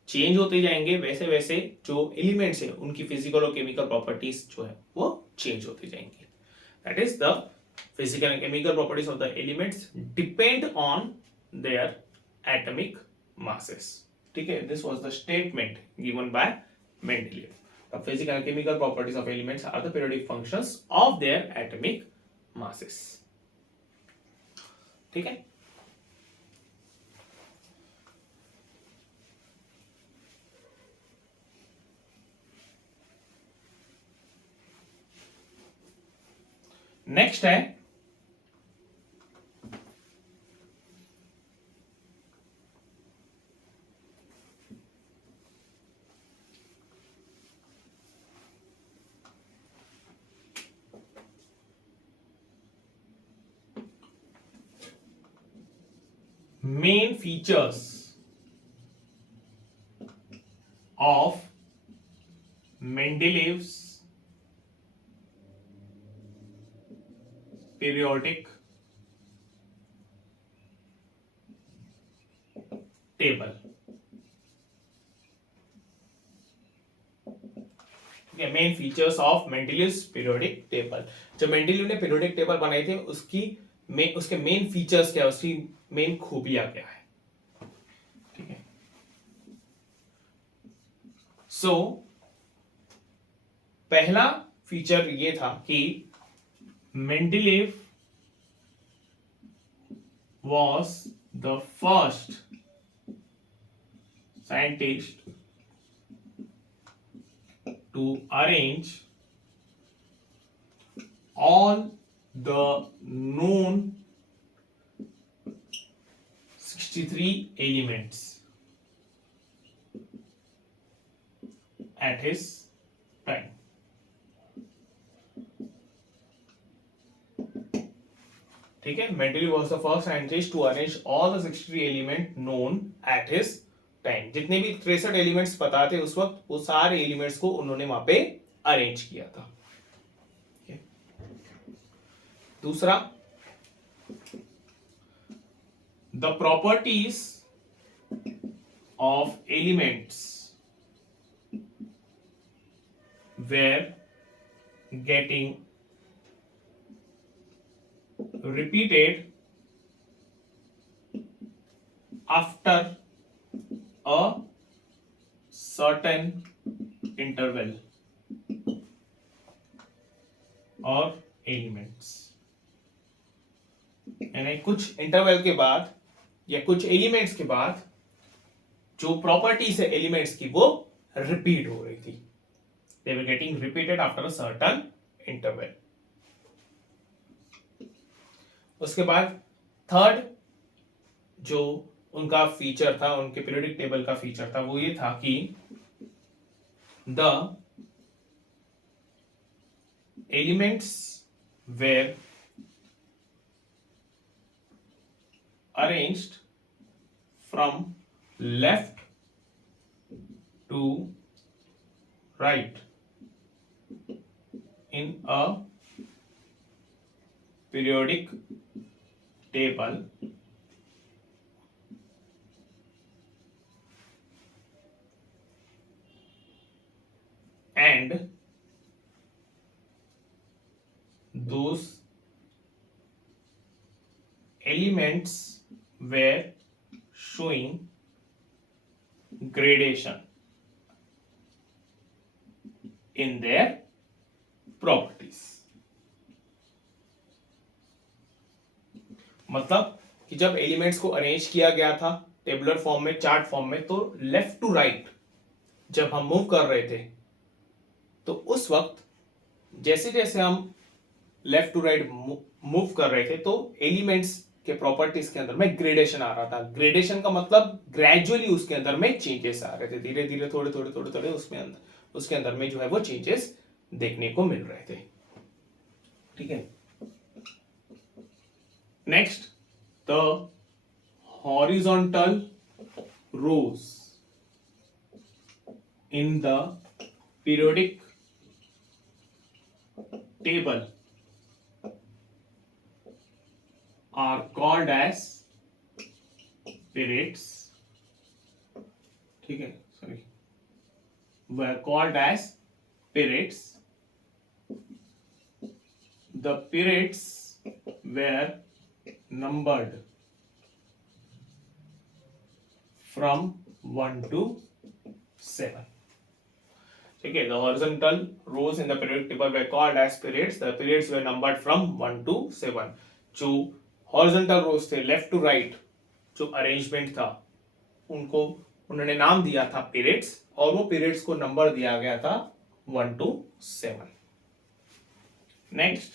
चेंज होते जाएंगे वैसे वैसे जो एलिमेंट्स है उनकी फिजिकल और केमिकल प्रॉपर्टीज जो है वो चेंज होते जाएंगे। That is the physical and chemical properties of the elements depend on their atomic masses. ठीक है, this was the statement given by Mendeleev. The physical and chemical properties of elements are the periodic functions of their atomic masses. ठीक है, नेक्स्ट है main features of Mendeleev's periodic table। Main features of Mendeleev's periodic table. जब मेंडेलीव ने पीरियोडिक टेबल बनाए थे उसके मेन फीचर्स क्या है, उसकी मेन खूबियां क्या है। ठीक है, सो पहला फीचर ये था कि Mendeleev was the first scientist to arrange all the known 63 elements at his time। ठीक है, Mendeleev was the first scientist to arrange all the 63 element known at his time. जितने भी 63 एलिमेंट्स पता थे उस वक्त वो सारे एलिमेंट्स को उन्होंने वहां पे अरेंज किया था। दूसरा, the properties of elements were getting repeated after a certain interval or elements। यानी कुछ इंटरवल के बाद या कुछ एलिमेंट्स के बाद जो प्रॉपर्टीज है एलिमेंट्स की वो रिपीट हो रही थी। they were getting repeated after a certain interval। उसके बाद थर्ड जो उनका फीचर था, उनके पीरियोडिक टेबल का फीचर था, वो ये था कि the elements were arranged from left to right in a periodic table and those elements were showing gradation in their properties. मतलब कि जब एलिमेंट्स को अरेंज किया गया था टेबुलर फॉर्म में, चार्ट फॉर्म में, तो लेफ्ट टू राइट जब हम मूव कर रहे थे तो उस वक्त जैसे जैसे हम लेफ्ट टू राइट मूव कर रहे थे तो एलिमेंट्स के प्रॉपर्टीज के अंदर में ग्रेडेशन आ रहा था. ग्रेडेशन का मतलब ग्रेजुअली उसके अंदर में चेंजेस आ रहे थे, धीरे धीरे थोड़े थोड़े थोड़े थोड़े उसके अंदर में जो है वो चेंजेस देखने को मिल रहे थे. ठीक है. Next, the horizontal rows in the periodic table are called as periods. ठीक है, sorry, were called as periods. The periods were numbered from 1 to 7. ठीक है, the horizontal rows in the periodic table were called as periods. The periods were numbered from 1 to 7. जो हॉरिजॉन्टल रोज थे लेफ्ट टू राइट, जो अरेंजमेंट था उनको उन्होंने नाम दिया था पीरियड्स, और वो पीरियड्स को नंबर दिया गया था 1 to 7. Next,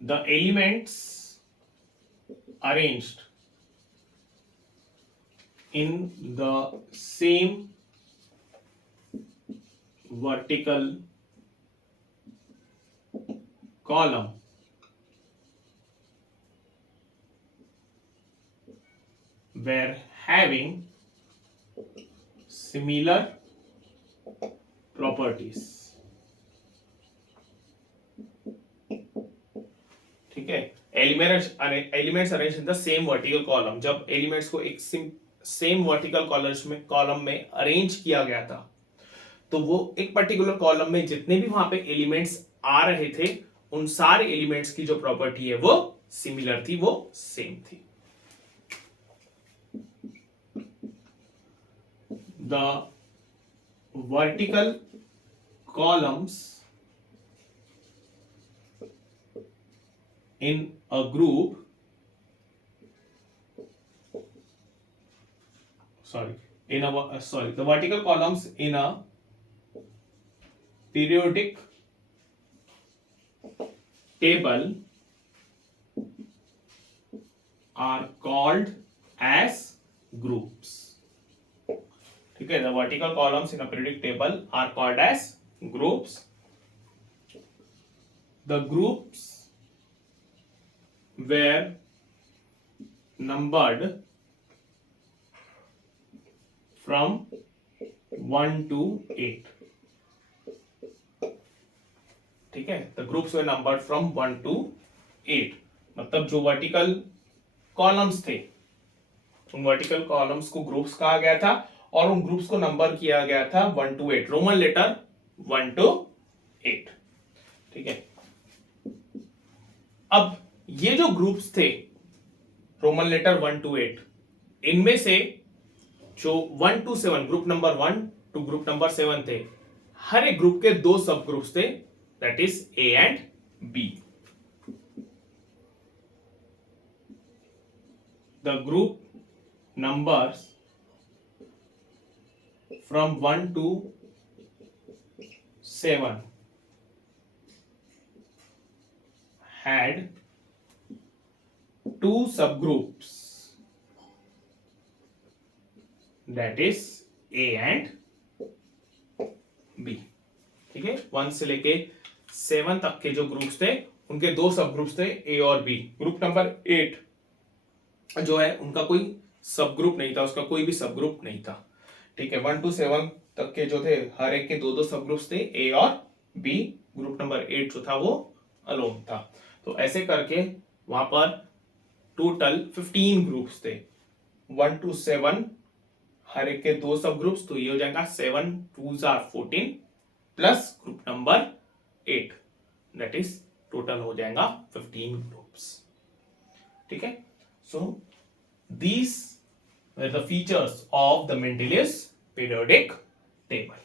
the elements arranged in the same vertical column were having similar properties. ठीक है, elements arrange in the same vertical column. जब एलिमेंट्स को एक सेम वर्टिकल कॉलम में अरेंज किया गया था तो वो एक पर्टिकुलर कॉलम में जितने भी वहां पे एलिमेंट्स आ रहे थे उन सारे एलिमेंट्स की जो प्रॉपर्टी है वो सिमिलर थी, वो सेम थी. The vertical columns in a group the vertical columns in a periodic table are called as groups. ठीक है, the vertical columns in a periodic table are called as groups. The groups were numbered from 1 to 8. ठीक है, the groups were numbered from 1 to 8. मतलब जो वर्टिकल कॉलम्स थे उन वर्टिकल कॉलम्स को ग्रुप्स कहा गया था और उन ग्रुप्स को नंबर किया गया था 1 to 8, रोमन लेटर 1 to 8. ठीक है, अब ये जो ग्रुप्स थे रोमन लेटर 1 to 8, इनमें से जो 1 to 7 group number 1 to group number 7 थे, हर एक ग्रुप के दो सब ग्रुप्स थे, that is A and B. The group numbers from 1 to 7 had two subgroups, that is A and B. ठीक है, 1 से लेके 7 तक के जो ग्रुप्स थे उनके दो सब ग्रुप्स थे, ए और बी। ग्रुप नंबर 8 जो है उनका कोई सब ग्रुप नहीं था, उसका कोई भी सब ग्रुप नहीं था। ठीक है, 1 to 7 तक के जो थे हर एक के दो दो सब ग्रुप्स थे, ए और बी। ग्रुप नंबर 8 जो था वो अलोन था। तो ऐसे करके वहां पर टोटल 15 ग्रुप्स थे, 1 to 7 हर एक के दो सब ग्रुप्स, तो ये हो जाएगा 7 2s are 14 plus group number 8, that is total हो जाएगा 15 ग्रुप्स। ठीक है, so these were the features of the Mendeleev's periodic table.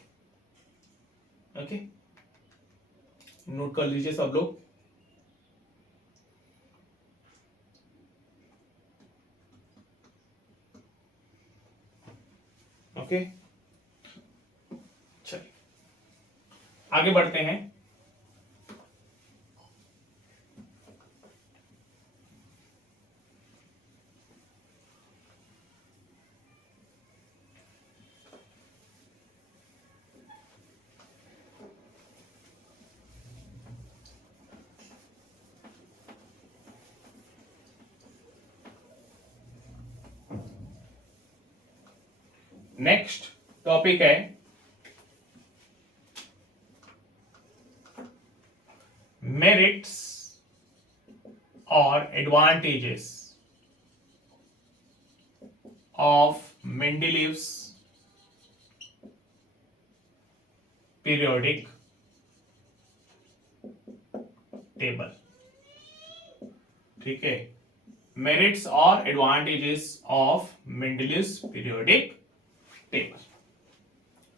Okay, note कर लीजिए सब लोग। ओके, चलिए आगे बढ़ते हैं। नेक्स्ट टॉपिक है मेरिट्स और advantages of Mendeleev's periodic table. ठीक है, मेरिट्स और advantages of Mendeleev's periodic table.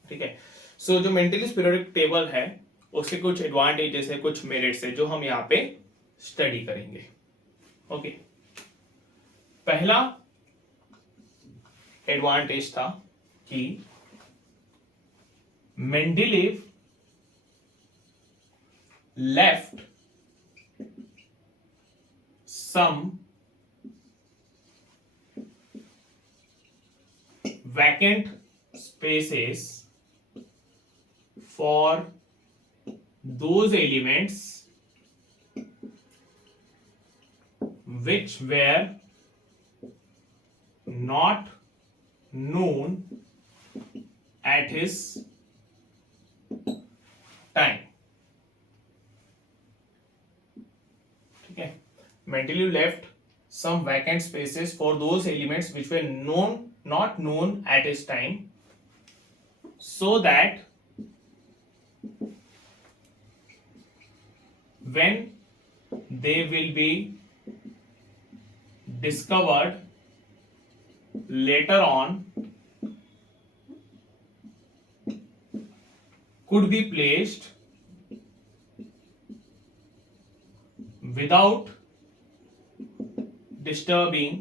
ठीक है, सो जो मेंडेलीव्स पीरियोडिक टेबल है उसके कुछ एडवांटेजेस है, कुछ मेरिट्स है जो हम यहाँ पे स्टडी करेंगे। ओके, पहला एडवांटेज था कि Mendeleev left some vacant spaces for those elements which were not known at his time. ठीक है, Mendeleev left some vacant spaces for those elements which were not known at his time, so that when they will be discovered later on, could be placed without disturbing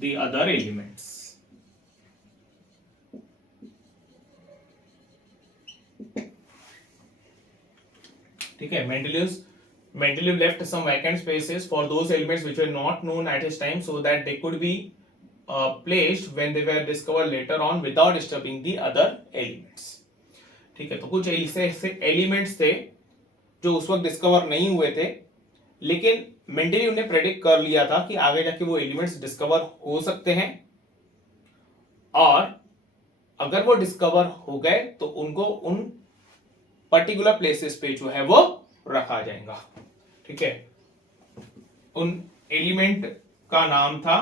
the other elements. ठीक है, Mendeleev left some vacant spaces for those elements which were not known at his time, so that they could be placed when they were discovered later on without disturbing the other elements. ठीक है, तो कुछ ऐसे एलिमेंट्स थे जो उस वक्त डिस्कवर नहीं हुए थे, लेकिन मेंडेलीव ने प्रेडिक्ट कर लिया था कि आगे जाके वो एलिमेंट्स डिस्कवर हो सकते हैं, और अगर वो डिस्कवर हो गए तो उनको उन पर्टिकुलर प्लेसेस पे जो है वो रखा जाएगा। ठीक है, उन एलिमेंट का नाम था,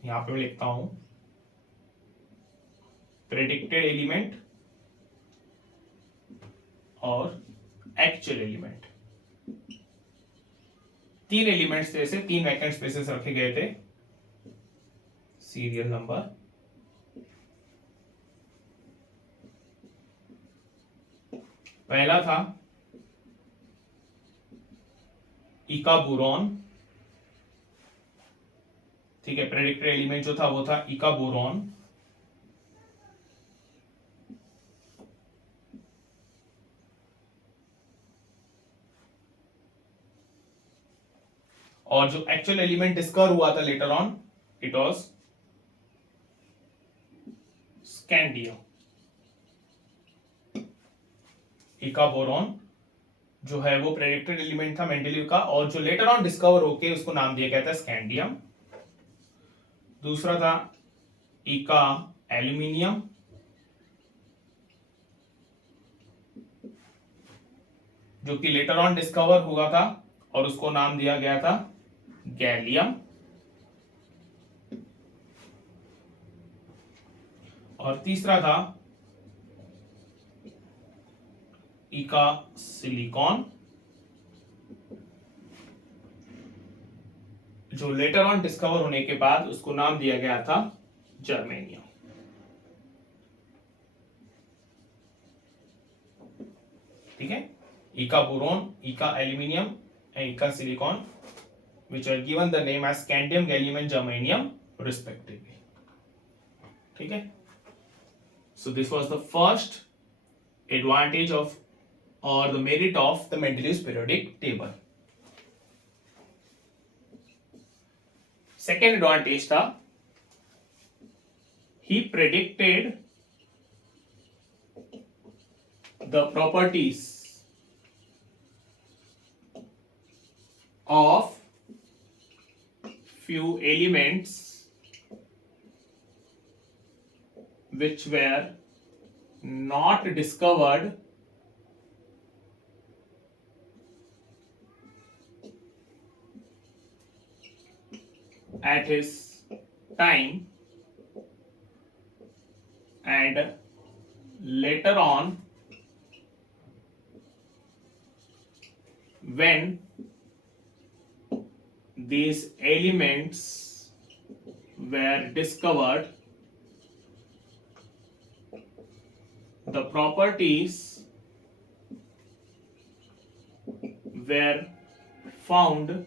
यहां पे मैं लिखता हूं, प्रेडिक्टेड एलिमेंट और एक्चुअल एलिमेंट। 3 एलिमेंट्स थे, ऐसे 3 वैकेंट स्पेसेस रखे गए थे। सीरियल नंबर, पहला था इकाबोरॉन। ठीक है, प्रेडिक्टेड एलिमेंट जो था वो था इकाबोरॉन। और जो एक्चुअल एलिमेंट डिस्कवर हुआ था later on, it was scandium. इका बोरॉन जो है वो प्रेडिक्टेड एलिमेंट था मेंडेलीव का, और जो लेटर ऑन डिस्कवर होके उसको नाम दिया गया था स्कैंडियम। दूसरा था इका एल्यूमिनियम, जो कि लेटर ऑन डिस्कवर हुआ था और उसको नाम दिया गया था गैलियम। और तीसरा था इका सिलिकॉन, जो लेटर ऑन डिस्कवर होने के बाद उसको नाम दिया गया था जर्मेनियम। ठीक है, इका बोरॉन, इका एल्यूमिनियम एंड इका silicon, which are given the name as scandium, gallium and germanium respectively. ठीक है, so this was the first advantage of or the merit of the Mendeleev's periodic table. Second advantage था he predicted the properties of few elements which were not discovered at his time, and later on when these elements were discovered, the properties were found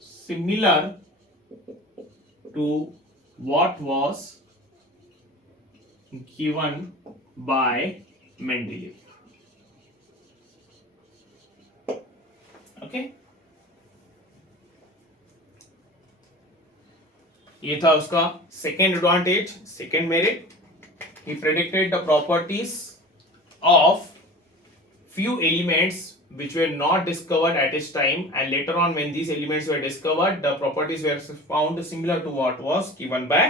similar to what was given by Mendeleev. Okay, ये था उसका second advantage, second merit. He predicted the properties of few elements which were not discovered at his time, and later on when these elements were discovered, the properties were found similar to what was given by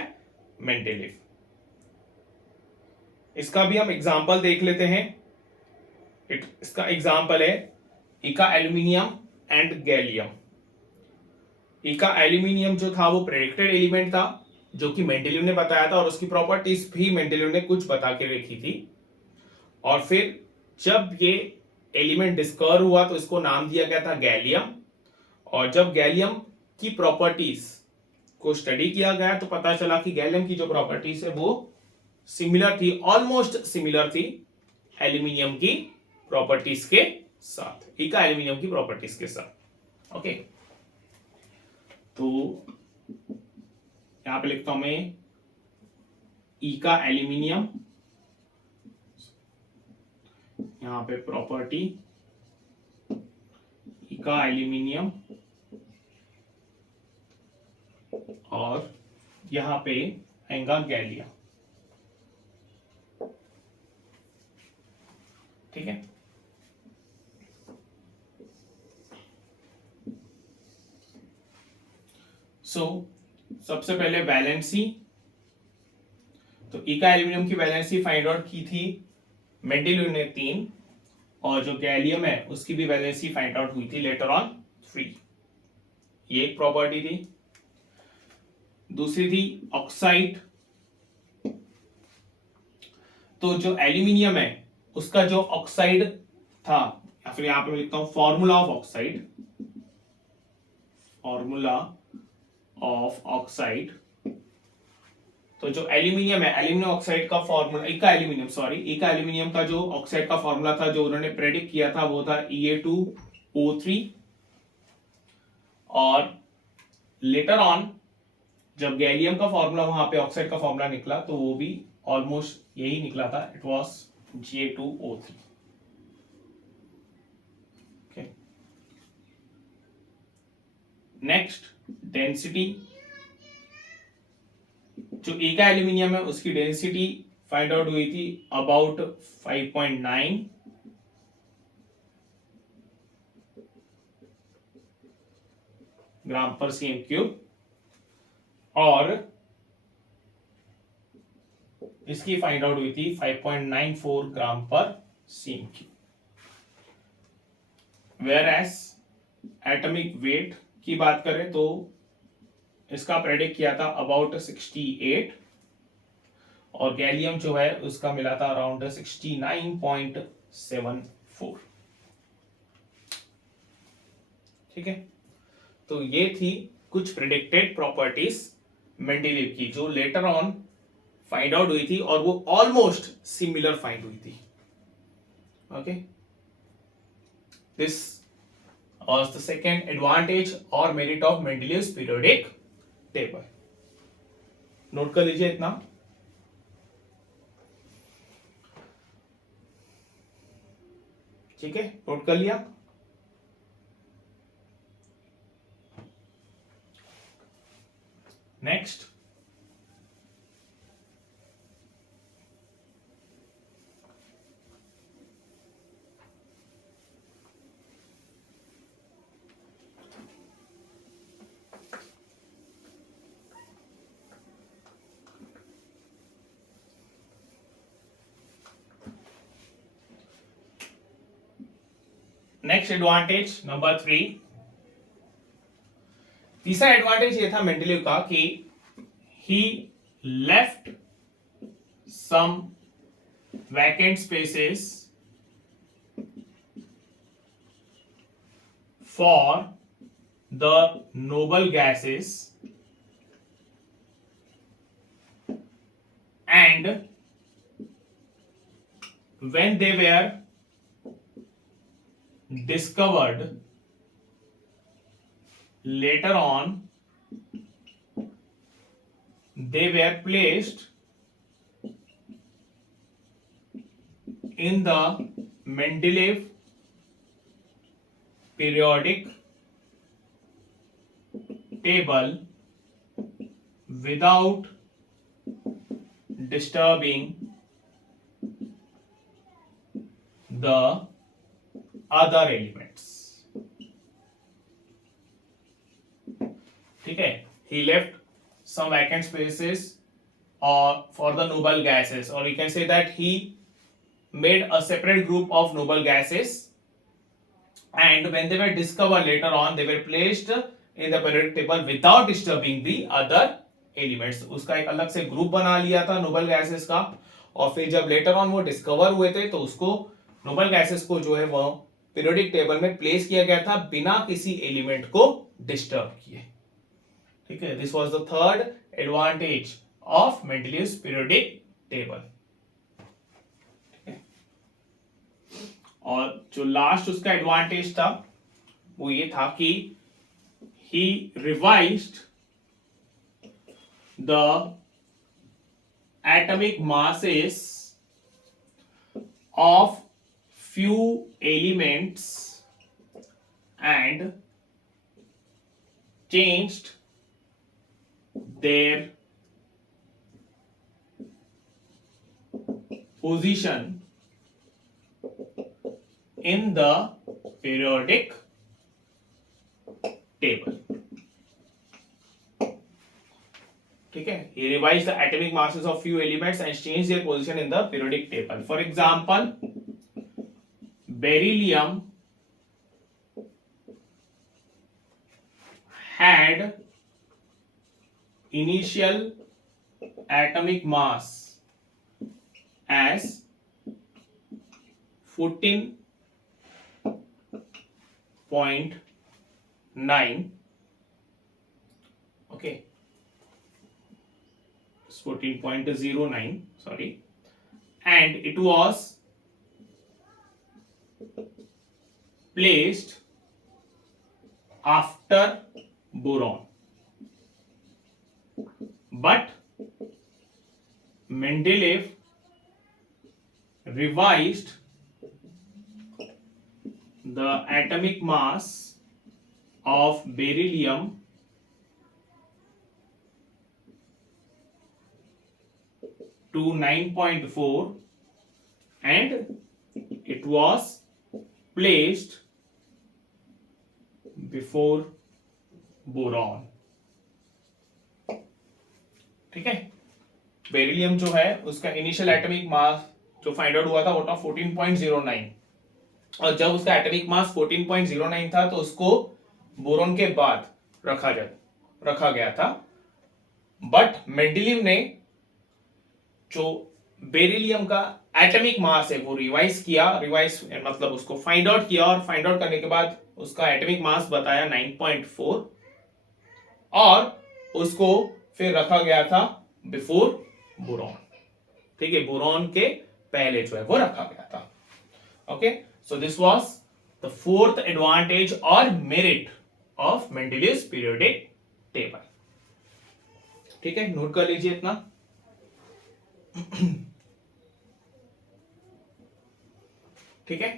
Mendeleev. इसका भी हम एग्जाम्पल देख लेते हैं। इसका एग्जाम्पल है इका एल्यूमिनियम एंड गैलियम। इका एल्यूमिनियम जो था वो प्रेडिक्टेड एलिमेंट था, जो कि मेंडेलीव ने बताया था, और उसकी प्रॉपर्टीज भी मेंडेलीव ने कुछ बता के रखी थी। और फिर जब ये एलिमेंट डिस्कवर हुआ तो इसको नाम दिया गया था गैलियम, और जब गैलियम की प्रॉपर्टीज को स्टडी किया गया तो पता चला कि गैलियम की जो प्रॉपर्टीज है वो सिमिलर थी, ऑलमोस्ट सिमिलर थी एल्यूमिनियम की प्रॉपर्टीज के साथ, इका एल्यूमिनियम की प्रॉपर्टीज के साथ। ओके, तो यहां पे लिखता हूं मैं इका एल्यूमिनियम, यहां पे प्रॉपर्टी इका एल्यूमिनियम, और यहां पे आएगा गैलियम। ठीक है, सबसे पहले वैलेंसी, तो इका एल्यूमिनियम की वैलेंसी फाइंड आउट की थी मेंडेलीव ने 3, और जो गैलियम है उसकी भी वैलेंसी फाइंड आउट हुई थी लेटर ऑन 3। ये एक प्रॉपर्टी थी। दूसरी थी ऑक्साइड, तो जो एल्यूमिनियम है उसका जो ऑक्साइड था, या फिर यहां पे मैं लिखता हूं formula of oxide, formula of oxide, तो जो एल्यूमिनियम है, एल्यूमिनियम ऑक्साइड का फॉर्मूला, इका एल्यूमिनियम का जो ऑक्साइड का फॉर्मूला था जो उन्होंने प्रेडिक्ट किया था वो था E2O3। और लेटर ऑन जब गैलियम का फॉर्मूला वहां पे ऑक्साइड का फॉर्मूला निकला तो वो भी ऑलमोस्ट यही निकला था, it was Ga2O3। Next density, जो इका एल्यूमिनियम है उसकी डेंसिटी फाइंड आउट हुई थी अबाउट 5.9 ग्राम पर सीएम क्यूब, और इसकी फाइंड आउट हुई थी 5.94 ग्राम पर cm cube. Where as atomic weight की बात करें तो इसका प्रेडिक्ट किया था अबाउट 68, और गैलियम जो है उसका मिला था अराउंड 69.74। ठीक है, तो ये थी कुछ प्रिडिक्टेड प्रॉपर्टीज मेंडेलीव की जो लेटर ऑन फाइंड आउट हुई थी, और वो ऑलमोस्ट सिमिलर फाइंड हुई थी। Okay, this was the second advantage or merit of Mendeleev's periodic table. Note कर लीजिए इतना। ठीक है, नोट कर लिया। Next, next advantage number 3। तीसरा एडवांटेज ये था मेंडेलीव का कि he left some vacant spaces for the noble gases and when they were discovered later on, they were placed in the Mendeleev periodic table without disturbing the other elements. ठीक है, he left some vacant spaces for the noble gases, or you can say that he made a separate group of noble gases, and when they were discovered later on they were placed in the periodic table without disturbing the other elements. उसका एक अलग से ग्रुप बना लिया था नोबल गैसेस का, और फिर जब लेटर ऑन वो डिस्कवर हुए थे तो उसको नोबल गैसेस को जो है वो पीरियोडिक टेबल में प्लेस किया गया था बिना किसी एलिमेंट को डिस्टर्ब किए। ठीक है, this was the third advantage of Mendeleev's periodic table. और जो लास्ट उसका एडवांटेज था वो ये था कि he revised the atomic masses of few elements and changed their position in the periodic table. ठीक है, he revised the atomic masses of few elements and changed their position in the periodic table. For example, beryllium had initial atomic mass as 14.9, okay, 14.09, sorry, and it was placed after boron, but Mendeleev revised the atomic mass of beryllium to 9.4 and it was placed before boron. ठीक है, बेरिलियम जो है उसका इनिशियल एटॉमिक मास जो फाइंड आउट हुआ था वो था 14.09 और जब उसका एटॉमिक मास 14.09 था तो उसको बोरॉन के बाद रखा गया था। बट मेंडलीव ने जो बेरिलियम का एटॉमिक मास है वो रिवाइज मतलब उसको फाइंड आउट किया और फाइंड आउट करने के बाद उसका एटॉमिक मास बताया 9.4 और उसको फिर रखा गया था बिफोर बोरॉन। ठीक है, बोरॉन के पहले जो है वो रखा गया था। Okay, so this was the fourth advantage और merit of Mendeleev's periodic table. ठीक है, नोट कर लीजिए इतना। ठीक है,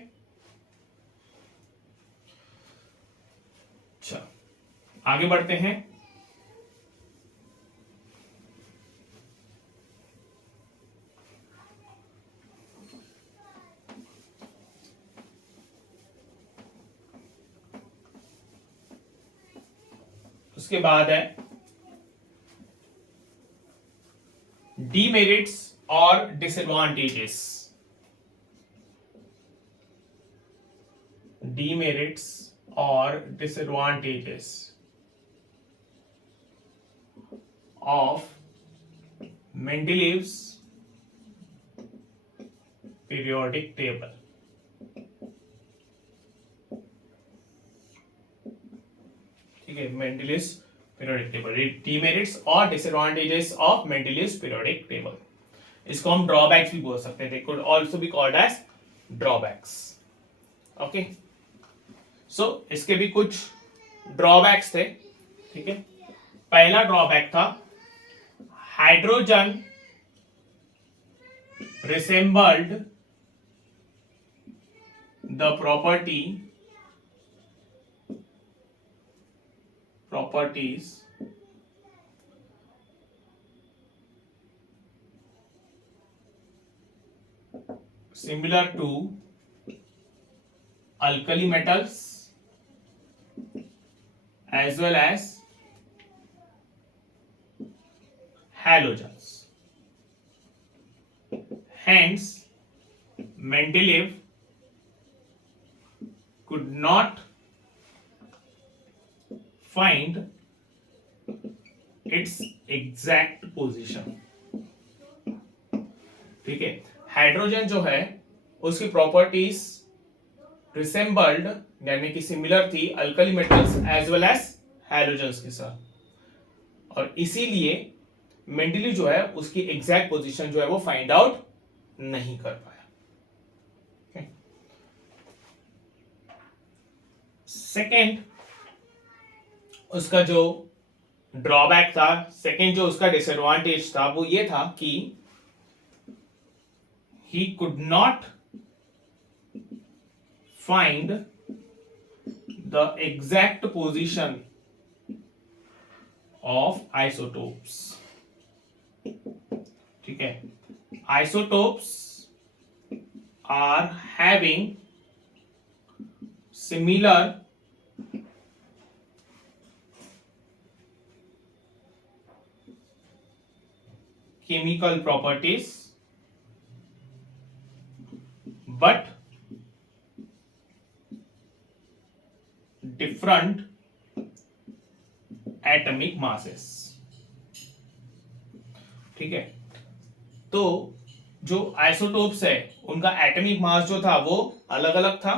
अच्छा आगे बढ़ते हैं। उसके बाद है डीमेरिट्स और डिसएडवांटेजेस। डीमेरिट्स और disadvantages of Mendeleev's periodic table. ठीक है, मेंडलीव्स पीरियोडिक टेबल, डीमेरिट्स और disadvantages of Mendeleev's periodic table. इसको हम ड्रॉबैक्स भी बोल सकते हैं, they could also be called as drawbacks. Okay, so इसके भी कुछ ड्रॉबैक्स थे। ठीक है, पहला ड्रॉबैक था hydrogen resembled the properties similar to alkali metals as well as halogens. Hence, Mendeleev could not find its exact position. ठीक है, हाइड्रोजन जो है उसकी प्रॉपर्टीज रिसेंबल्ड यानी कि सिमिलर थी alkali metals as well as halogens के साथ और इसीलिए मेंडलीव जो है उसकी एग्जैक्ट पोजीशन जो है वो फाइंड आउट नहीं कर पाया। सेकेंड उसका जो ड्रॉबैक था, सेकेंड जो उसका डिसएडवांटेज था वो ये था कि he could not find the exact position of isotopes. ठीक है, isotopes are having similar chemical properties but different atomic masses। ठीक है, तो जो आइसोटोप्स है उनका एटॉमिक मास जो था वो अलग अलग था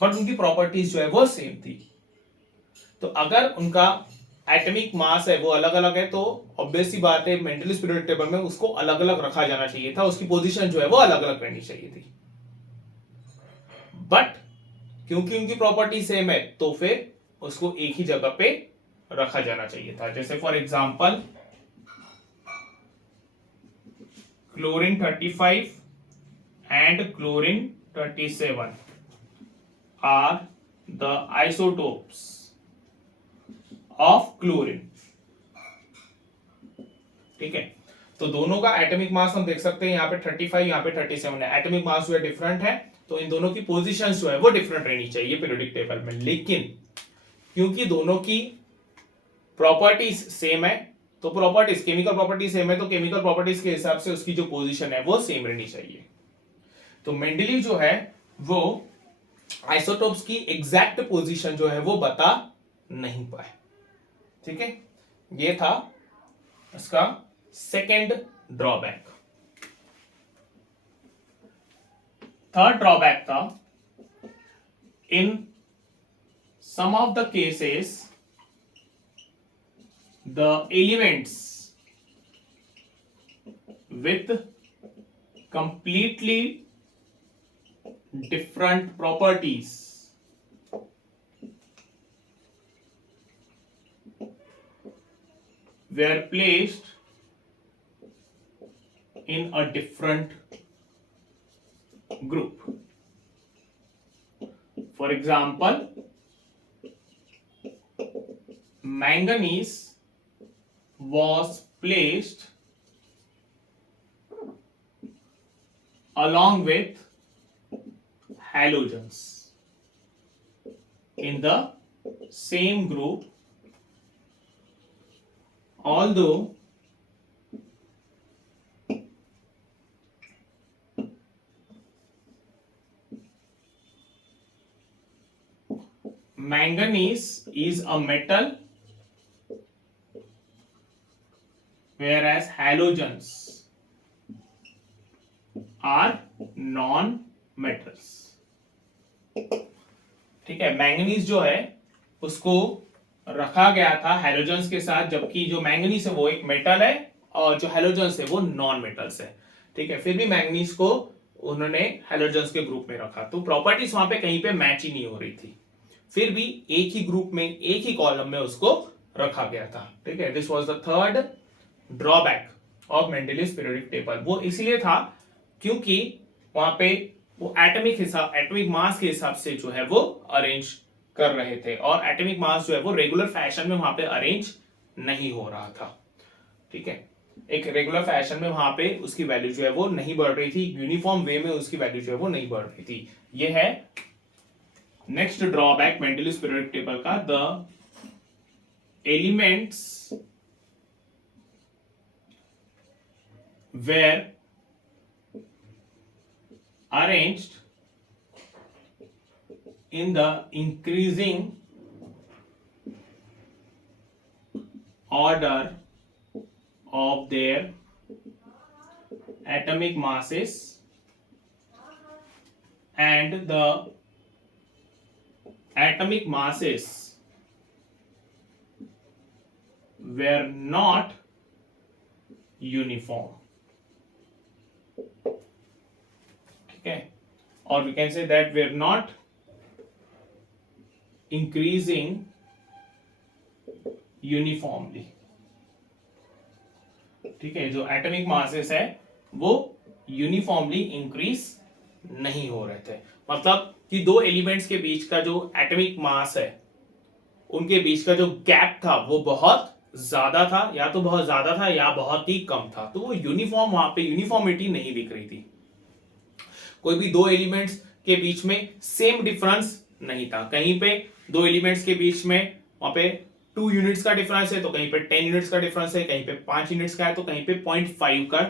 बट उनकी प्रॉपर्टीज जो है वो सेम थी। तो अगर उनका एटॉमिक मास है वो अलग अलग है तो ऑब्वियस सी बात है मेंडलीव्स पीरियोडिक टेबल में उसको अलग अलग रखा जाना चाहिए था, उसकी पोजीशन जो है वो अलग अलग रहनी चाहिए थी। बट क्योंकि उनकी प्रॉपर्टी सेम है तो फिर उसको एक ही जगह पे रखा जाना चाहिए था। जैसे for example chlorine 35 and chlorine 37 are the isotopes of chlorine. ठीक है, तो दोनों का एटॉमिक मास हम देख सकते हैं, यहाँ पे 35, यहाँ पे 37 है। एटॉमिक मास जो है डिफरेंट है, तो इन दोनों की पोजीशंस जो है वो डिफरेंट रहनी चाहिए पीरियोडिक टेबल में। लेकिन क्योंकि दोनों की प्रॉपर्टीज सेम है, तो प्रॉपर्टीज केमिकल प्रॉपर्टीज सेम है, तो केमिकल प्रॉपर्टीज के हिसाब से उसकी जो पोजीशन है वो सेम रहनी चाहिए। तो मेंडलीव जो है वो आइसोटोप्स की एग्जैक्ट पोजीशन जो है वो बता नहीं पाए। ठीक है, ये था इसका सेकेंड ड्रॉबैक। थर्ड ड्रॉबैक था, in some of the cases the elements with completely different properties were placed in a different group. For example, manganese was placed along with halogens in the same group, although manganese is a metal whereas halogens are non-metals। ठीक है, मैंगनीज जो है उसको रखा गया था हैलोजेंस के साथ, जबकि जो मैंगनीज है वो एक मेटल है और जो हैलोजेंस है वो नॉन मेटल्स है। ठीक है, फिर भी मैंगनीज को उन्होंने हैलोजेंस के ग्रुप में रखा, तो प्रॉपर्टीज वहां पे कहीं पे मैच ही नहीं हो रही थी, फिर भी एक ही ग्रुप में एक ही कॉलम में उसको रखा गया था। ठीक है, this was the third drawback of Mendeleev's periodic table. वो इसलिए था क्योंकि वहां पे वो एटॉमिक मास के हिसाब से जो है वो अरेंज कर रहे थे, और एटॉमिक मास जो है वो रेगुलर फैशन में वहां पे अरेंज नहीं हो रहा था। ठीक है, एक रेगुलर फैशन में वहां पे उसकी वैल्यू जो है वो नहीं बढ़ रही थी, यूनिफॉर्म वे में उसकी वैल्यू जो है वो नहीं बढ़ रही थी। ये है next drawback Mendeleev's periodic table का, the elements were arranged in the increasing order of their atomic masses, and the atomic masses were not uniform। ठीक है, और we can say that we are not increasing uniformly। ठीक है, जो एटॉमिक मासेस है वो यूनिफॉर्मली इंक्रीज नहीं हो रहे थे, मतलब कि दो एलिमेंट्स के बीच का जो एटॉमिक मास है उनके बीच का जो गैप था वो बहुत ज्यादा था, या तो बहुत ज्यादा था या बहुत ही कम था, तो वो यूनिफॉर्म, वहां पे यूनिफॉर्मिटी नहीं दिख रही थी। कोई भी दो एलिमेंट्स के बीच में सेम डिफरेंस नहीं था, कहीं पे दो एलिमेंट्स के बीच में वहां पे 2 यूनिट्स का डिफरेंस है, तो कहीं पे 10 यूनिट्स का डिफरेंस है, कहीं पे 5 यूनिट्स का है, तो कहीं पे 0.5 का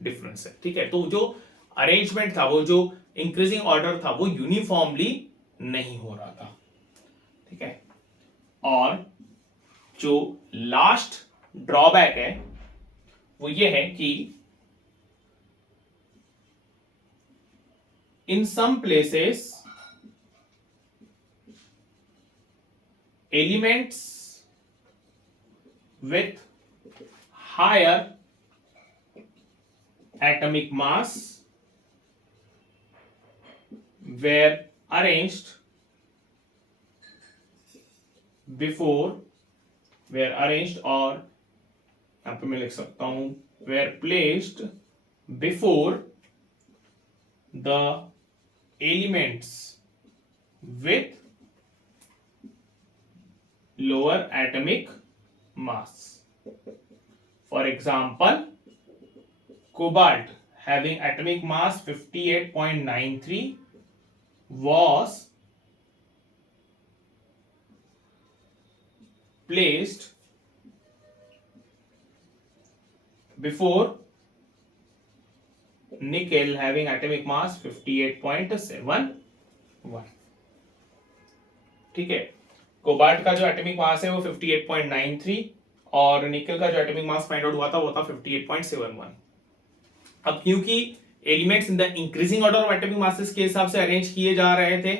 डिफरेंस है। ठीक है, तो जो अरेंजमेंट था, वो जो इंक्रीजिंग ऑर्डर था, वो यूनिफॉर्मली नहीं हो रहा था। ठीक है, और जो लास्ट ड्रॉबैक है वो ये है कि in some places elements with higher atomic mass were arranged और यहां पे मैं लिख सकता हूं were placed before the elements with lower atomic mass। For example, cobalt having atomic mass 58.93 was placed before nickel having atomic mass 58.71. ठीक है, कोबाल्ट का जो एटॉमिक मास है वो 58.93 और निकल का जो एटॉमिक मास फाइंड आउट हुआ था वो था 58.71. अब क्योंकि elements in the increasing order of atomic masses के हिसाब से अरेंज किए जा रहे थे,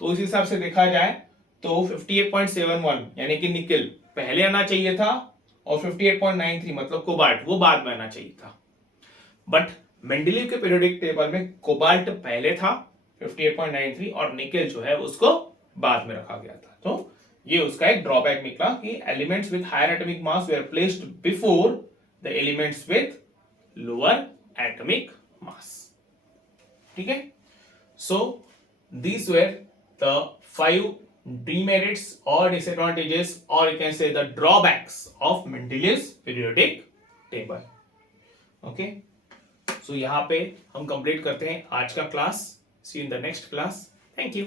तो उस हिसाब से देखा जाए तो 58.71 यानी कि निकल पहले आना चाहिए था और 58.93 मतलब कोबाल्ट वो बाद में आना चाहिए था. बट मेंडलीव के पीरियोडिक टेबल में कोबाल्ट पहले था 58.93 और निकल जो है उसको बाद में रखा गया था. तो ये उसका एक ड्रॉबैक निकला कि elements with higher atomic mass were placed before the elements with lower atomic mass. ठीक है, so these were the 5 demerits or disadvantages or you can say the drawbacks of Mendeleev's periodic table. Okay, so यहाँ पे हम कंप्लीट करते हैं आज का class. See you in the next class. Thank you.